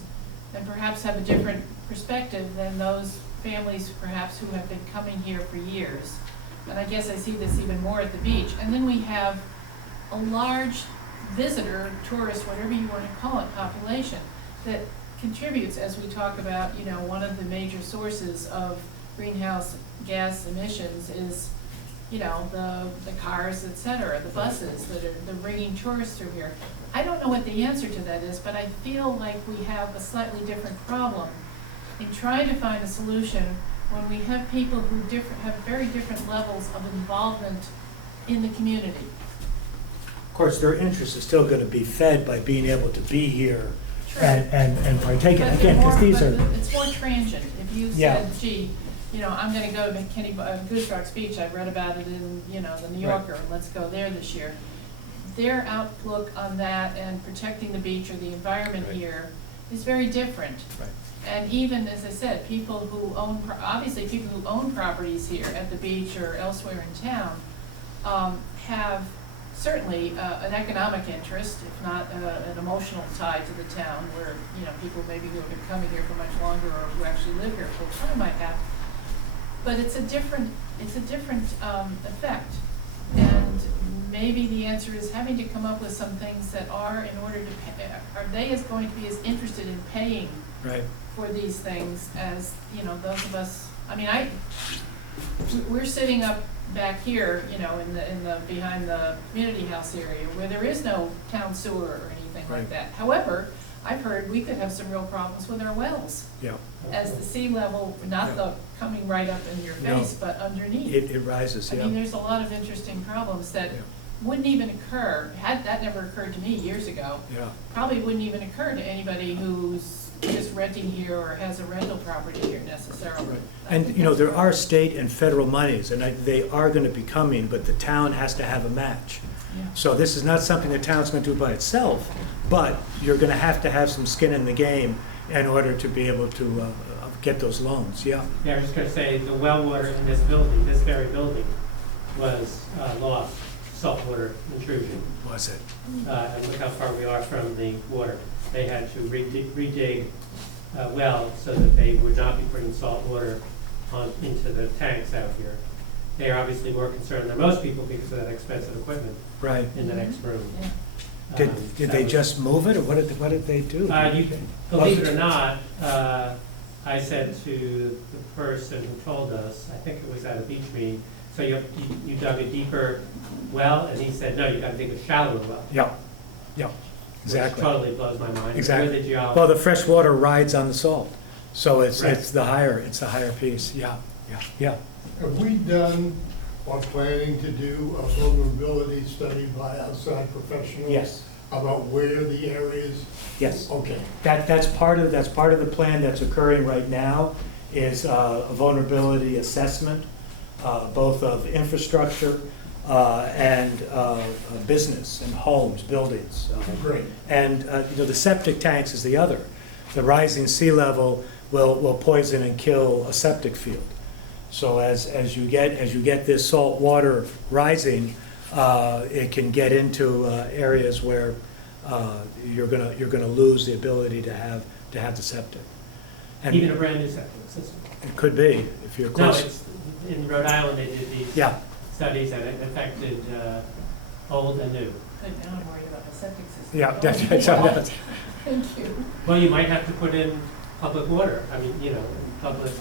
and perhaps have a different perspective than those families perhaps who have been coming here for years. And I guess I see this even more at the beach. And then we have a large visitor, tourist, whatever you want to call it, population that contributes, as we talk about, one of the major sources of greenhouse gas emissions is, the cars, et cetera, the buses that are bringing tourists through here. I don't know what the answer to that is, but I feel like we have a slightly different problem in trying to find a solution when we have people who have very different levels of involvement in the community. Of course, their interest is still going to be fed by being able to be here and partake in it. Again, because these are... It's more transient. If you said, gee, I'm going to go to Goose Rocks Beach, I've read about it in, the New Yorker, let's go there this year. Their outlook on that and protecting the beach or the environment here is very different. Right. And even, as I said, people who own, obviously people who own properties here at the beach or elsewhere in town, have certainly an economic interest, if not an emotional tie to the town, where, you know, people maybe who have been coming here for much longer or who actually live here full time might have. But it's a different effect. And maybe the answer is having to come up with some things that are, in order to pay, are they going to be as interested in paying Right. for these things as, you know, those of us, I mean, we're sitting up back here, you know, in the behind the community house area where there is no town sewer or anything like that. However, I've heard we could have some real problems with our wells. Yeah. As the sea level, not the coming right up in your No. face, but underneath. It rises, I yeah. mean, there's a lot of interesting problems that Yeah. wouldn't even occur, had that never occurred to me years ago. Yeah. Probably wouldn't even occur to anybody who's just renting here or has a rental property here necessarily. And, you know, there are state and federal monies, and they are going to be coming, but the town has to have a match. Yeah. So this is not something the town's going to do by itself, but you're going to have some skin in the game in order to be able to get those loans, yeah. Yeah, I was just going to say, the well water in this building, this very building, was lost, saltwater intrusion. Was it? And look how far we are from the water. They had to redig well so that they would not be putting salt water into the tanks out here. They are obviously more concerned than most people because of that expensive equipment Right. in the next room. Yeah. Did they just move it, or what did they do? Believe it or not, I said to the person who told us, I think it was at a beach meeting, so you dug a deeper well, and he said, no, you got to dig a shallower well. Yeah, yeah, exactly. Which totally blows my mind. Exactly. We're the geologists. Well, the fresh water rides on the salt, so it's Right. the higher piece, yeah, yeah, yeah. Have we done or planning to do a vulnerability study by outside professionals? Yes. About where the areas? Yes. Okay. That's part of the plan that's occurring right now, is a vulnerability assessment, both of infrastructure and business and homes, buildings. Great. And you know, the septic tanks is the other. The rising sea level will poison and kill a septic field. So as you get this salt water rising, it can get into areas where you're gonna lose the ability to have the septic. And Even a brand new septic system. it could be if you're No, close. it's, in Rhode Island, they did these Yeah. studies, and it affected old and new. But now I'm worried about the septic system. Yeah, Oh, that's Thank you. Well, you might have to put in public water. I mean, you know, public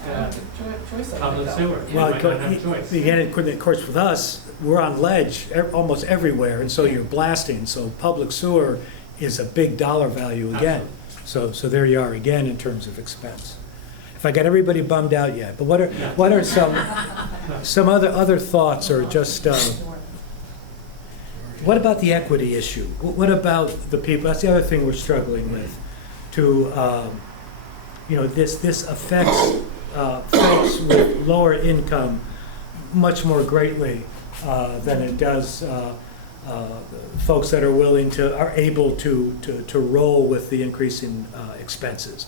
Choice of public it, sewer. though. You Well, might not have a choice. again, of course, with us, we're on ledge almost everywhere, and so you're blasting. So public sewer is a big dollar value again. So there you are again in terms of expense. If I got everybody bummed out yet, but what are some other thoughts, or just what about the equity issue? What about the people? That's the other thing we're struggling with. You know, this affects folks with lower income much more greatly than it does folks that are able to roll with the increasing expenses.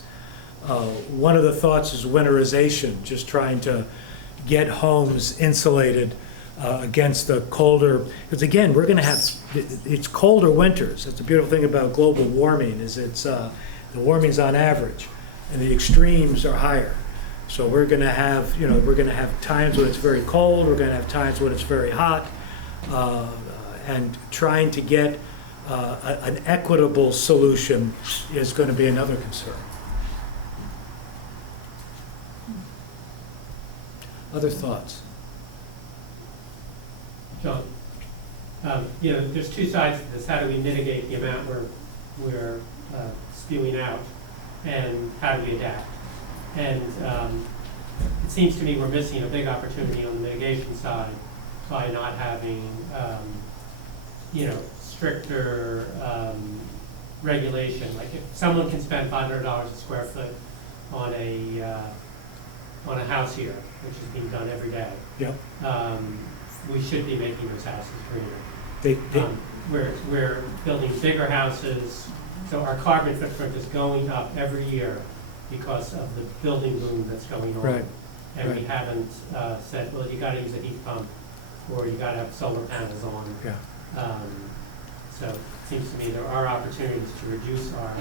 One of the thoughts is winterization, just trying to get homes insulated against the colder, because again, we're going to have, it's colder winters. That's the beautiful thing about global warming, is the warming's on average, and the extremes are higher. So we're going to have, times when it's very cold, we're going to have times when it's very hot, and trying to get an equitable solution is going to be another concern. Other thoughts? John, you know, there's two sides to this. How do we mitigate the amount we're spewing out, and how do we adapt? And it seems to me we're missing a big opportunity on the mitigation side by not having, you know, stricter regulation. Like if someone can spend $500 a square foot on a house here, which is being done every day. Yep. We should be making those houses greener. We're building bigger houses So our carbon footprint is going up every year because of the building boom that's going on. Right. And we Right. haven't said, well, you gotta use a heat pump, or you gotta have solar panels on. Yeah. So it seems to me there are opportunities to reduce our,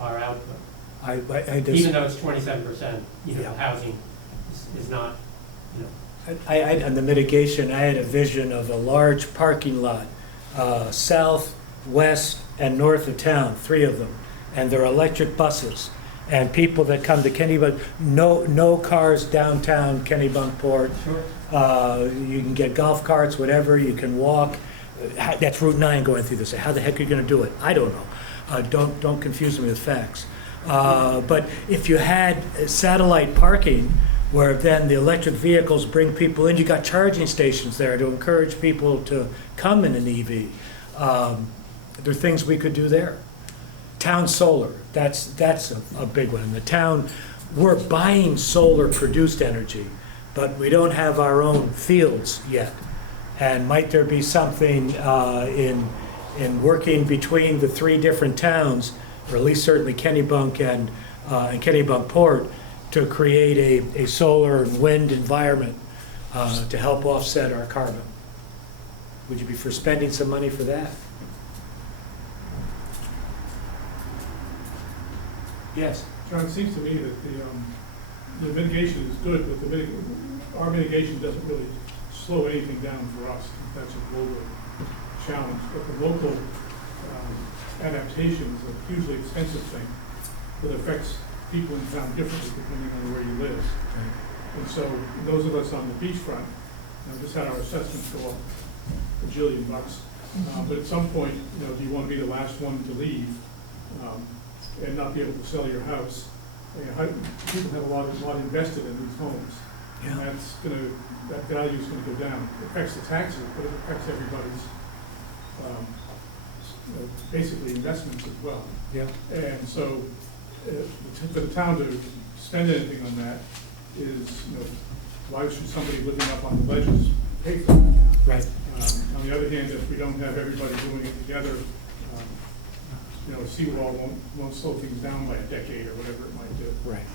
our output. I just, Even though it's 27%, Yeah. housing is not, on the mitigation, I had a vision of a large parking lot, south, west, and north of town, 3 of them, and they're electric buses. And people that come to Kennebunk, no cars downtown Kennebunkport. You can get golf carts, whatever, you can walk. That's Route 9 going through this. How the heck are you gonna do it? I don't know. Don't confuse me with facts. But if you had satellite parking, where then the electric vehicles bring people in, you got charging stations there to encourage people to come in an EV. There are things we could do there. Town solar, that's a big one. In the town, we're buying solar-produced energy, but we don't have our own fields yet. And might there be something in working between the 3 different towns, or at least certainly Kennebunk and Kennebunkport, to create a solar and wind environment to help offset our carbon? Would you be for spending some money for that? Yes. John, it seems to me that the mitigation is good, but our mitigation doesn't really slow anything down for us. That's a global challenge. But the local adaptation is a hugely expensive thing that affects people in town differently depending on where you live. And so those of us on the beachfront, just had our assessments go up $1 jillion. But at some point, do you want to be the last one to leave and not be able to sell your house? People have a lot invested in these homes. Yeah. And that value is going to go down. It affects the taxes, but it affects everybody's basically investments as well. Yeah. And so for the town to spend anything on that is, why should somebody living up on the ledges pay for that? Right. On the other hand, if we don't have everybody doing it together, seawall won't slow things down by a decade or whatever it might do. Right.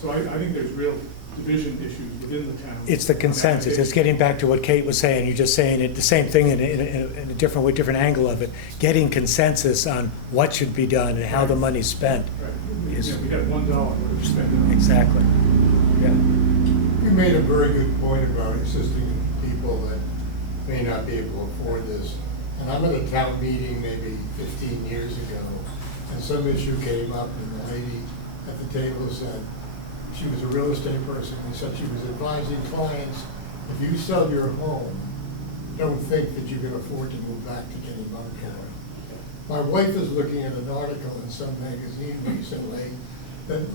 So I think there's real division issues within the town. It's the consensus. It's getting back to what Kate was saying. You're just saying it, the same thing in a different way, different angle of it. Getting consensus on what should be done and how the money's spent. Right. We got $1, what are we spending? Exactly. Yeah. You made a very good point about existing people that may not be able to afford this. And I'm at a town meeting maybe 15 years ago, and some issue came up, and the lady at the table said, she was a real estate person, and said she was advising clients, if you sell your home, don't think that you can afford to move back to Kennebunkport. My wife is looking at an article in some magazine recently that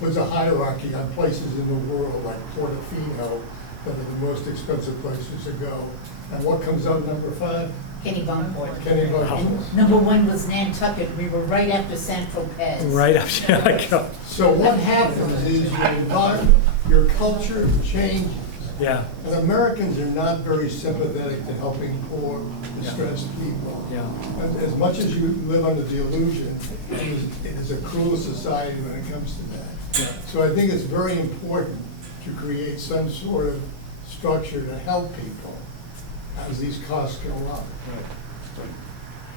puts a hierarchy on places in the world like Portofino that are the most expensive places to go. And what comes out number 5? Kennebunkport. Kennebunkport. Number 1 was Nantucket. We were right after San Tropez. Right up there. So what happens is your environment, your culture changes. Yeah. And Americans are not very sympathetic to helping poor, distressed people. Yeah. And as much as you live under the illusion, it is a cruel society when it comes to that. Yeah. So I think it's very important to create some sort of structure to help people as these costs go up. Right.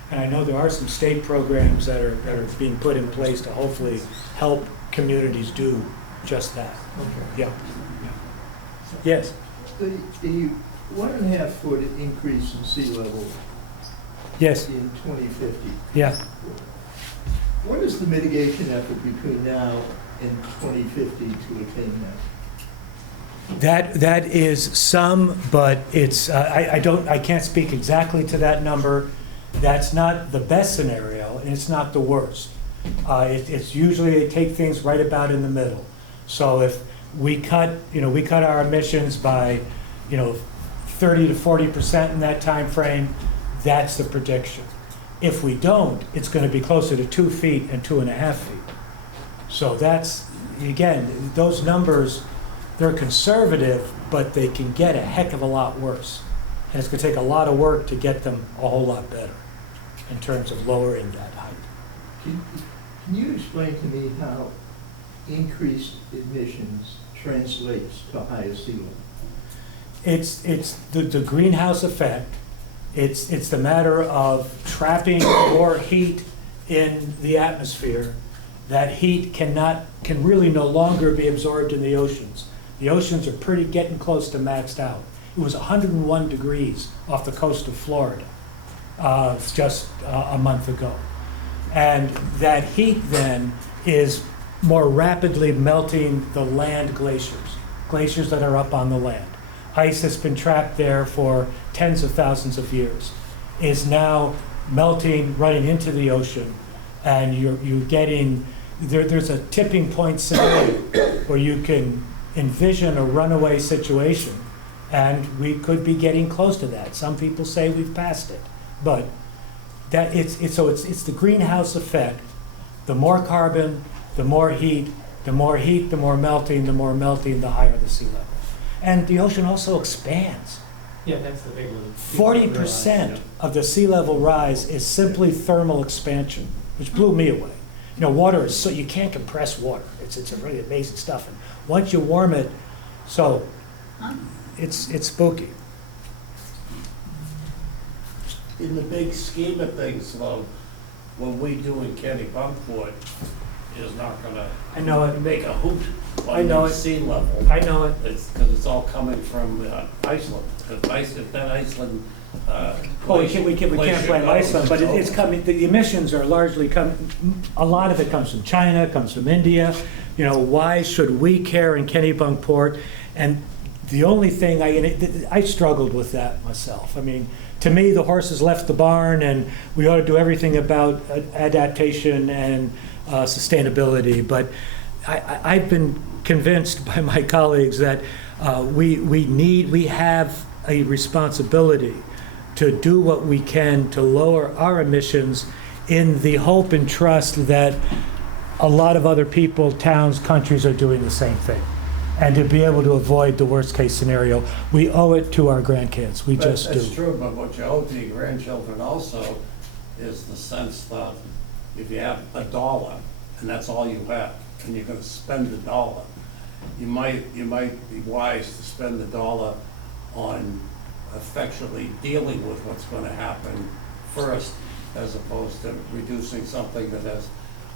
And I know there are some state programs that are being put in place to hopefully help communities do just that. Okay. Yeah. Yes. The 1.5 foot increase in sea level Yes. in 2050, Yeah. what is the mitigation effort between now and 2050 to attain that? That is some, but it's I can't speak exactly to that number. That's not the best scenario, and it's not the worst. It's usually they take things right about in the middle. So if we cut our emissions by 30 to 40% in that time frame, that's the prediction. If we don't, it's going to be closer to 2 feet and 2.5 feet. So that's, again, those numbers, they're conservative, but they can get a heck of a lot worse. And it's going to take a lot of work to get them a whole lot better in terms of lowering that height. Can you explain to me how increased emissions translates to higher sea level? It's the greenhouse effect. It's the matter of trapping more heat in the atmosphere. That heat can really no longer be absorbed in the oceans. The oceans are getting close to maxed out. It was 101 degrees off the coast of Florida just a month ago. And that heat then is more rapidly melting the land glaciers that are up on the land. Ice that's been trapped there for tens of thousands of years is now melting, running into the ocean, and you're getting, there's a tipping point scenario where you can envision a runaway situation, and we could be getting close to that. Some people say we've passed it, but that it's the greenhouse effect. The more carbon, the more heat, the more heat, the more melting, the higher the sea level. And the ocean also expands. Yeah, that's the big one. 40% of the sea level rise is simply thermal expansion, which blew me away. You know, water is so, you can't compress water. It's a really amazing stuff. And once you warm it, so it's spooky. In the big scheme of things, though, what we do in Kennebunkport is not gonna I know it. make a hoot I on know the it. sea level. I know it. It's because it's all coming from Iceland. If that Iceland Oh, we can't blame Iceland, but it's coming, the emissions are largely a lot of it comes from China, comes from India. You know, why should we care in Kennebunkport? And the only thing, I struggled with that myself. I mean, to me, the horses left the barn, and we ought to do everything about adaptation and sustainability. But I've been convinced by my colleagues that we have a responsibility to do what we can to lower our emissions in the hope and trust that a lot of other people, towns, countries are doing the same thing. And to be able to avoid the worst case scenario, we owe it to our grandkids. We just do. That's true, but what you owe to your grandchildren also is the sense that if you have $1 and that's all you have, and you're gonna spend $1, you might be wise to spend $1 on effectually dealing with what's gonna happen first, as opposed to reducing something that has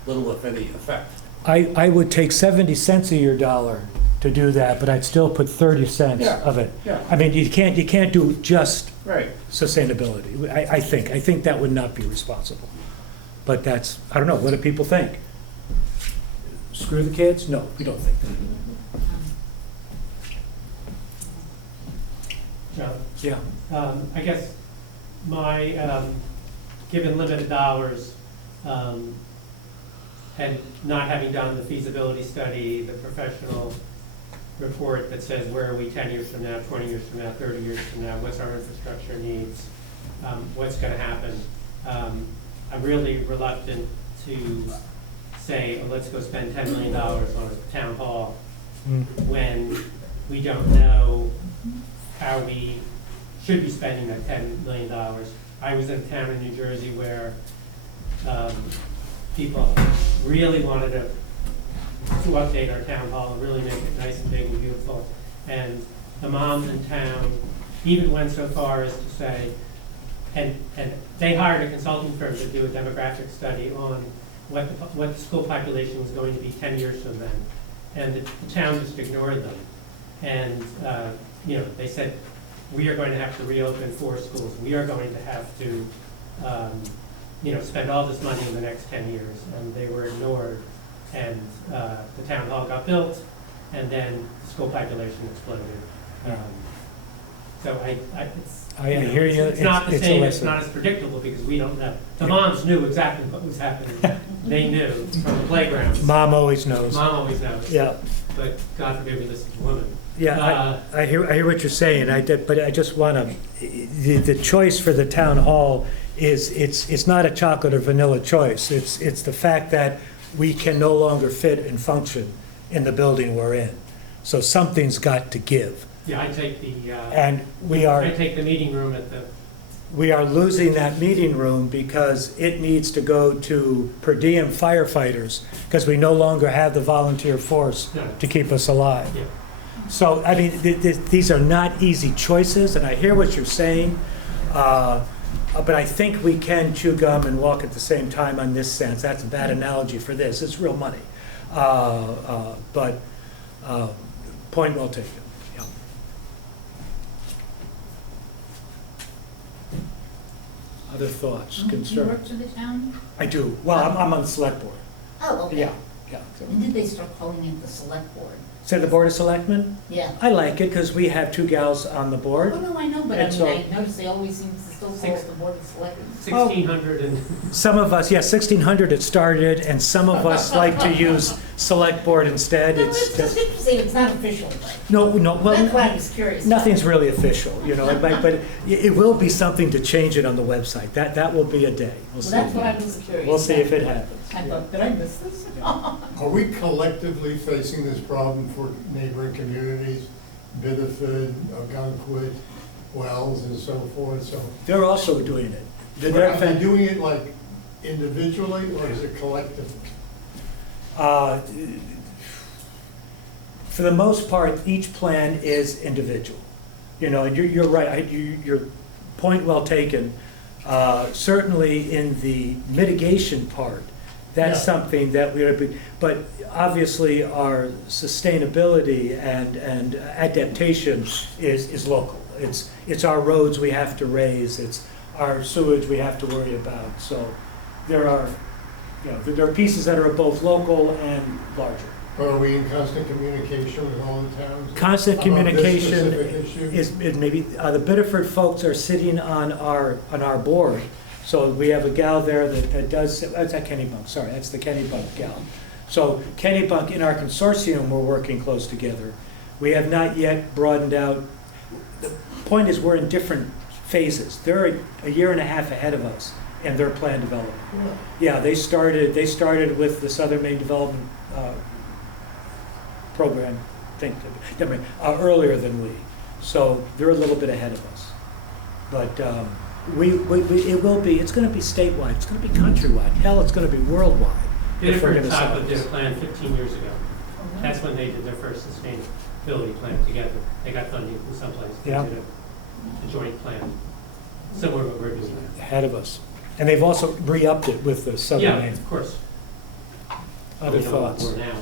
little, if any, effect. I would take 70 cents of your dollar to do that, but I'd still put 30 cents Yeah, of it. yeah. I mean, you can't do just Right. sustainability. I think that would not be responsible. But that's, I don't know, what do people think? Screw the kids? No, we don't think that. John, Yeah. I guess my, given limited dollars, and not having done the feasibility study, the professional report that says where are we 10 years from now, 20 years from now, 30 years from now, what's our infrastructure needs, what's going to happen. I'm really reluctant to say, oh, let's go spend $10 million on a town hall when we don't know how we should be spending that $10 million. I was in a town in New Jersey where people really wanted to update our town hall and really make it nice and big and beautiful. And the moms in town even went so far as to say, and they hired a consulting firm to do a demographic study on what the school population was going to be 10 years from then. And the town just ignored them. And they said, we are going to have to reopen 4 schools. We are going to have to spend all this money in the next 10 years. And they were ignored. And the town hall got built, and then the school population exploded. So I hear you. It's not the It's a same, it's lesson. not as predictable because we don't know. The moms knew exactly what was happening. They knew from the playgrounds. Mom always knows. Mom always knows. Yeah. But God forbid we listen to women. Yeah, I hear what you're saying. But I just want to. The choice for the town hall is it's not a chocolate or vanilla choice. It's the fact that we can no longer fit and function in the building we're in. So something's got to give. Yeah, I take the, And we are. I take the meeting room at the, We are losing that meeting room because it needs to go to per diem firefighters, because we no longer have the volunteer force No. to keep us alive. yeah. So, I mean, these are not easy choices, and I hear what you're saying, but I think we can chew gum and walk at the same time on this sense. That's a bad analogy for this. It's real money. But point well taken. Yeah. Other thoughts, You concerns? work for the town? I do. Well, I'm on the select board. Oh, okay. Yeah, yeah. When did they start calling it the select board? Say the Board of Selectmen? Yeah. I like it because we have 2 gals on the board. Oh, no, I know, but I And mean, so- I noticed they always seem to still call it the board of selectmen. 1,600 and, Some of us, yeah, 1600 it started, and some of us like to use select board instead. No, it's just interesting, it's not official, but No, that's well, why I was curious. nothing's really official, you know, but it will be something to change it on the website. That will be a day. We'll Well, see. that's what I was curious. We'll see if it happens. I thought, did I miss this? Are we collectively facing this problem for neighboring communities, Biddeford, Ogunquit, Wells, and so forth, so? They're also doing it. Are they doing it like individually, or is it collectively? For the most part, each plan is individual. You know, and you're right, your point well taken. Certainly in the mitigation part, that's Yeah. something that we ought to be, but obviously our sustainability and adaptation is local. It's our roads we have to raise, it's our sewage we have to worry about. So there are pieces that are both local and larger. Are we in constant communication with all the towns? Constant about this communication specific issue? is maybe, the Biddeford folks are sitting on our board. So we have a gal there that does, that's at Kennybunk, sorry, that's the Kennybunk gal. So Kennybunk, in our consortium, we're working close together. We have not yet broadened out. The point is, we're in different phases. They're a year and a half ahead of us in their plan development. Yeah, they started with the Southern Maine Development Program thing, earlier than we. So they're a little bit ahead of us. But it's going to be statewide, it's going to be countrywide, hell, it's going to be worldwide. if we're Biddeford gonna and Southwood did a solve plan 15 years ago. That's when they did their first sustainability plan together. They got funding from someplace. They Yeah. did a joint plan, similar to what we're doing this. now. Ahead of us. And they've also re-upped it with the Southern Yeah, Maine. of course. Other We know what thoughts? we're now.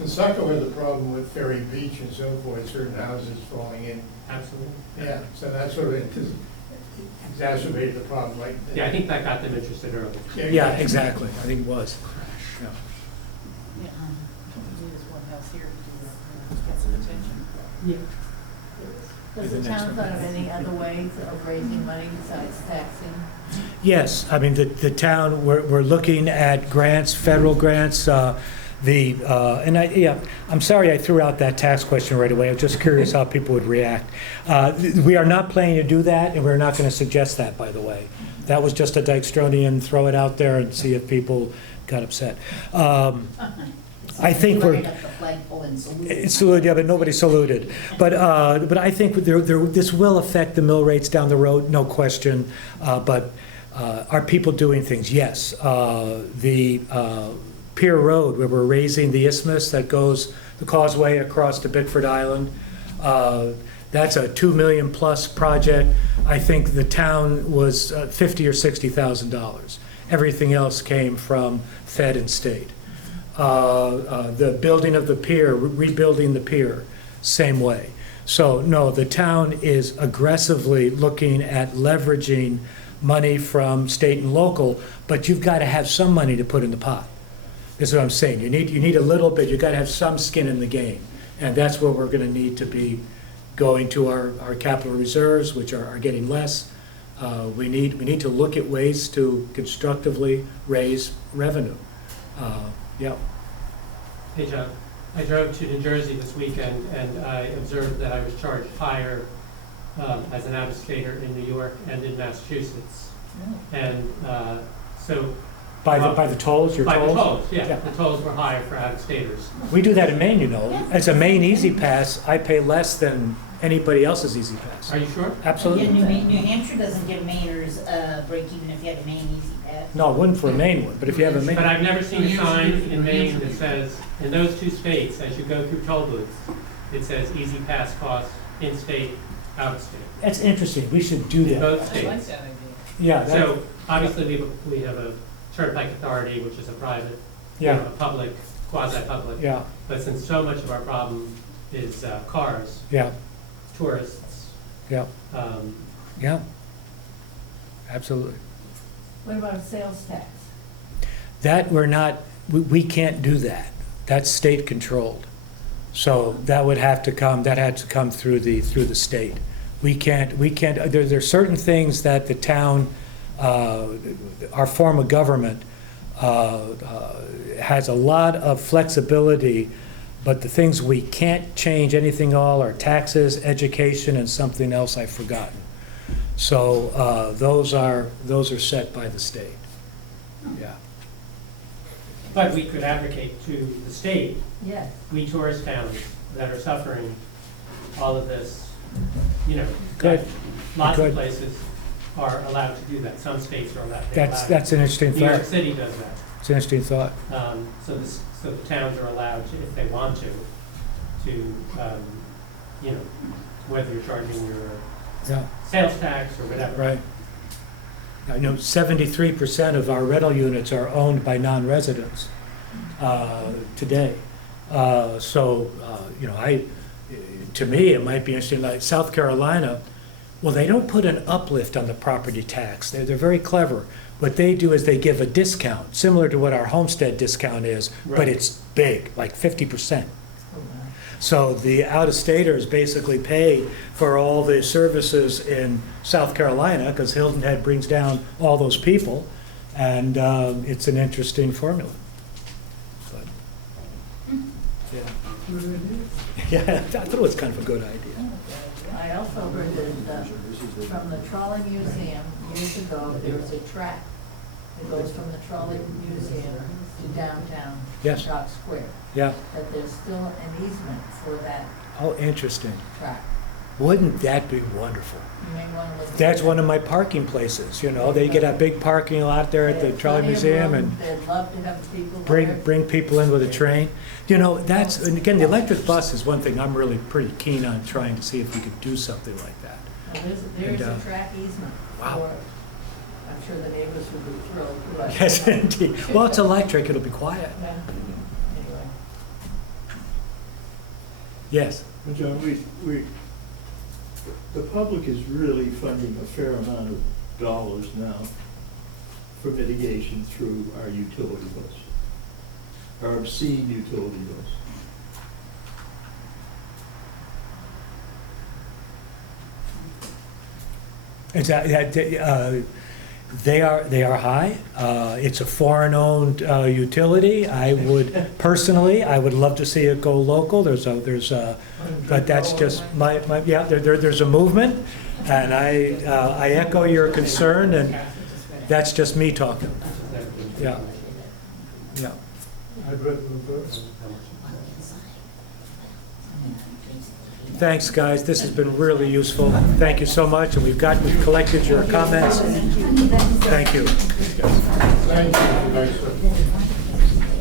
And Saco had the problem with Ferry Beach and so forth, certain houses falling in. Absolutely. Yeah, so that sort of exacerbated the problem, right? Yeah, I think that got them interested early. Yeah, exactly, I think it was. Yeah. There's one house here to get some attention. Yeah. Does the town thought of any other ways of raising money besides taxing? Yes, I mean, the town, we're looking at grants, federal grants, I'm sorry I threw out that tax question right away. I was just curious how people would react. We are not planning to do that, and we're not going to suggest that, by the way. That was just a Dykestronian, throw it out there and see if people got upset. I think we're... It's saluted, yeah, but nobody saluted. But I think this will affect the mill rates down the road, no question. But are people doing things? Yes. The Pier Road, where we're raising the isthmus that goes the causeway across to Bickford Island, that's a $2 million plus project. I think the town was $50,000 or $60,000. Everything else came from Fed and state. The building of the pier, rebuilding the pier, same way. So no, the town is aggressively looking at leveraging money from state and local, but you've got to have some money to put in the pot. That's what I'm saying. You need a little bit. You've got to have some skin in the game, and that's where we're going to need to be going to our capital reserves, which are getting less. We need to look at ways to constructively raise revenue. Yeah. Hey, John. I drove to New Jersey this weekend, and I observed that I was charged higher as an out-of-stater in New York and in Massachusetts. And so... By the tolls, your tolls? By the tolls, yeah. The tolls were higher for out-of-staters. We do that in Maine, you know. As a Maine Easy Pass, I pay less than anybody else's Easy Pass. Are you sure? Absolutely. Yeah, New Hampshire doesn't give Mainers a break even if you have a Maine Easy Pass. No, it wouldn't for a Maine one, but if you have a Maine. But I've never seen a sign in Maine that says, in those two states, as you go through toll booths, it says Easy Pass costs in-state, out-of-state. That's interesting, we should do In both that. I like states. that idea. Yeah, that, So, obviously, we have a Turnpike Authority, which is a private, you Yeah. know, a public, quasi-public. yeah, But since so much of our problem is cars, yeah, tourists, yeah, um, yeah. Absolutely. What about a sales tax? That we're not, we can't do that. That's state controlled. So that would have to come, that had to come through the state. We can't, there's certain things that the town, our form of government, has a lot of flexibility, but the things we can't change anything all are taxes, education, and something else I've forgotten. So those are set by the state. Yeah. but we could advocate to the state, Yes. we tourist towns that are suffering all of this, you know. Good. that Lots Good. of places are allowed to do that. Some states are allowed. they're allowed. That's an interesting New York thought. City does that. It's an interesting thought. So the towns are allowed to, if they want to, you know, whether you're charging your Yeah. sales tax or whatever. Right. I know 73% of our rental units are owned by non-residents today. You know, to me, it might be interesting, like South Carolina, well, they don't put an uplift on the property tax. They're very clever. What they do is they give a discount, similar to what our homestead discount is, but Right. it's big, like 50%. So the out-of-staters basically pay for all the services in South Carolina, because Hilton Head brings down all those people, and it's an interesting formula. But, yeah. Yeah, I thought it was kind of a good idea. I also heard that from the Trolley Museum, years ago, there was a track that goes from the Trolley Museum to downtown Yes. Dock Square. Yeah. That there's still an easement for that Oh, interesting. track. Wouldn't that be wonderful? You may want to look. That's one of my parking places, you know, they get a big parking lot there at the Trolley Museum, and They'd love to have people there. bring people in with a train. You know, that's, and again, the electric bus is one thing I'm really pretty keen on trying to see if we could do something like that. Now, there's And, a track easement. wow. for- I'm sure the neighbors would be thrilled. but- Yes, indeed. Well, it's electric, it'll be quiet. Yeah. Anyway. Yes. John, the public is really funding a fair amount of dollars now for mitigation through our utility bills, our obscene utility bills. They are high. It's a foreign-owned utility. I would, personally, I would love to see it go local. But that's just yeah, there's a movement, and I echo your concern, and that's just me talking. Yeah. Yeah. Thanks, guys. This has been really useful. Thank you so much, and we've collected your comments. Thank you. Thank you.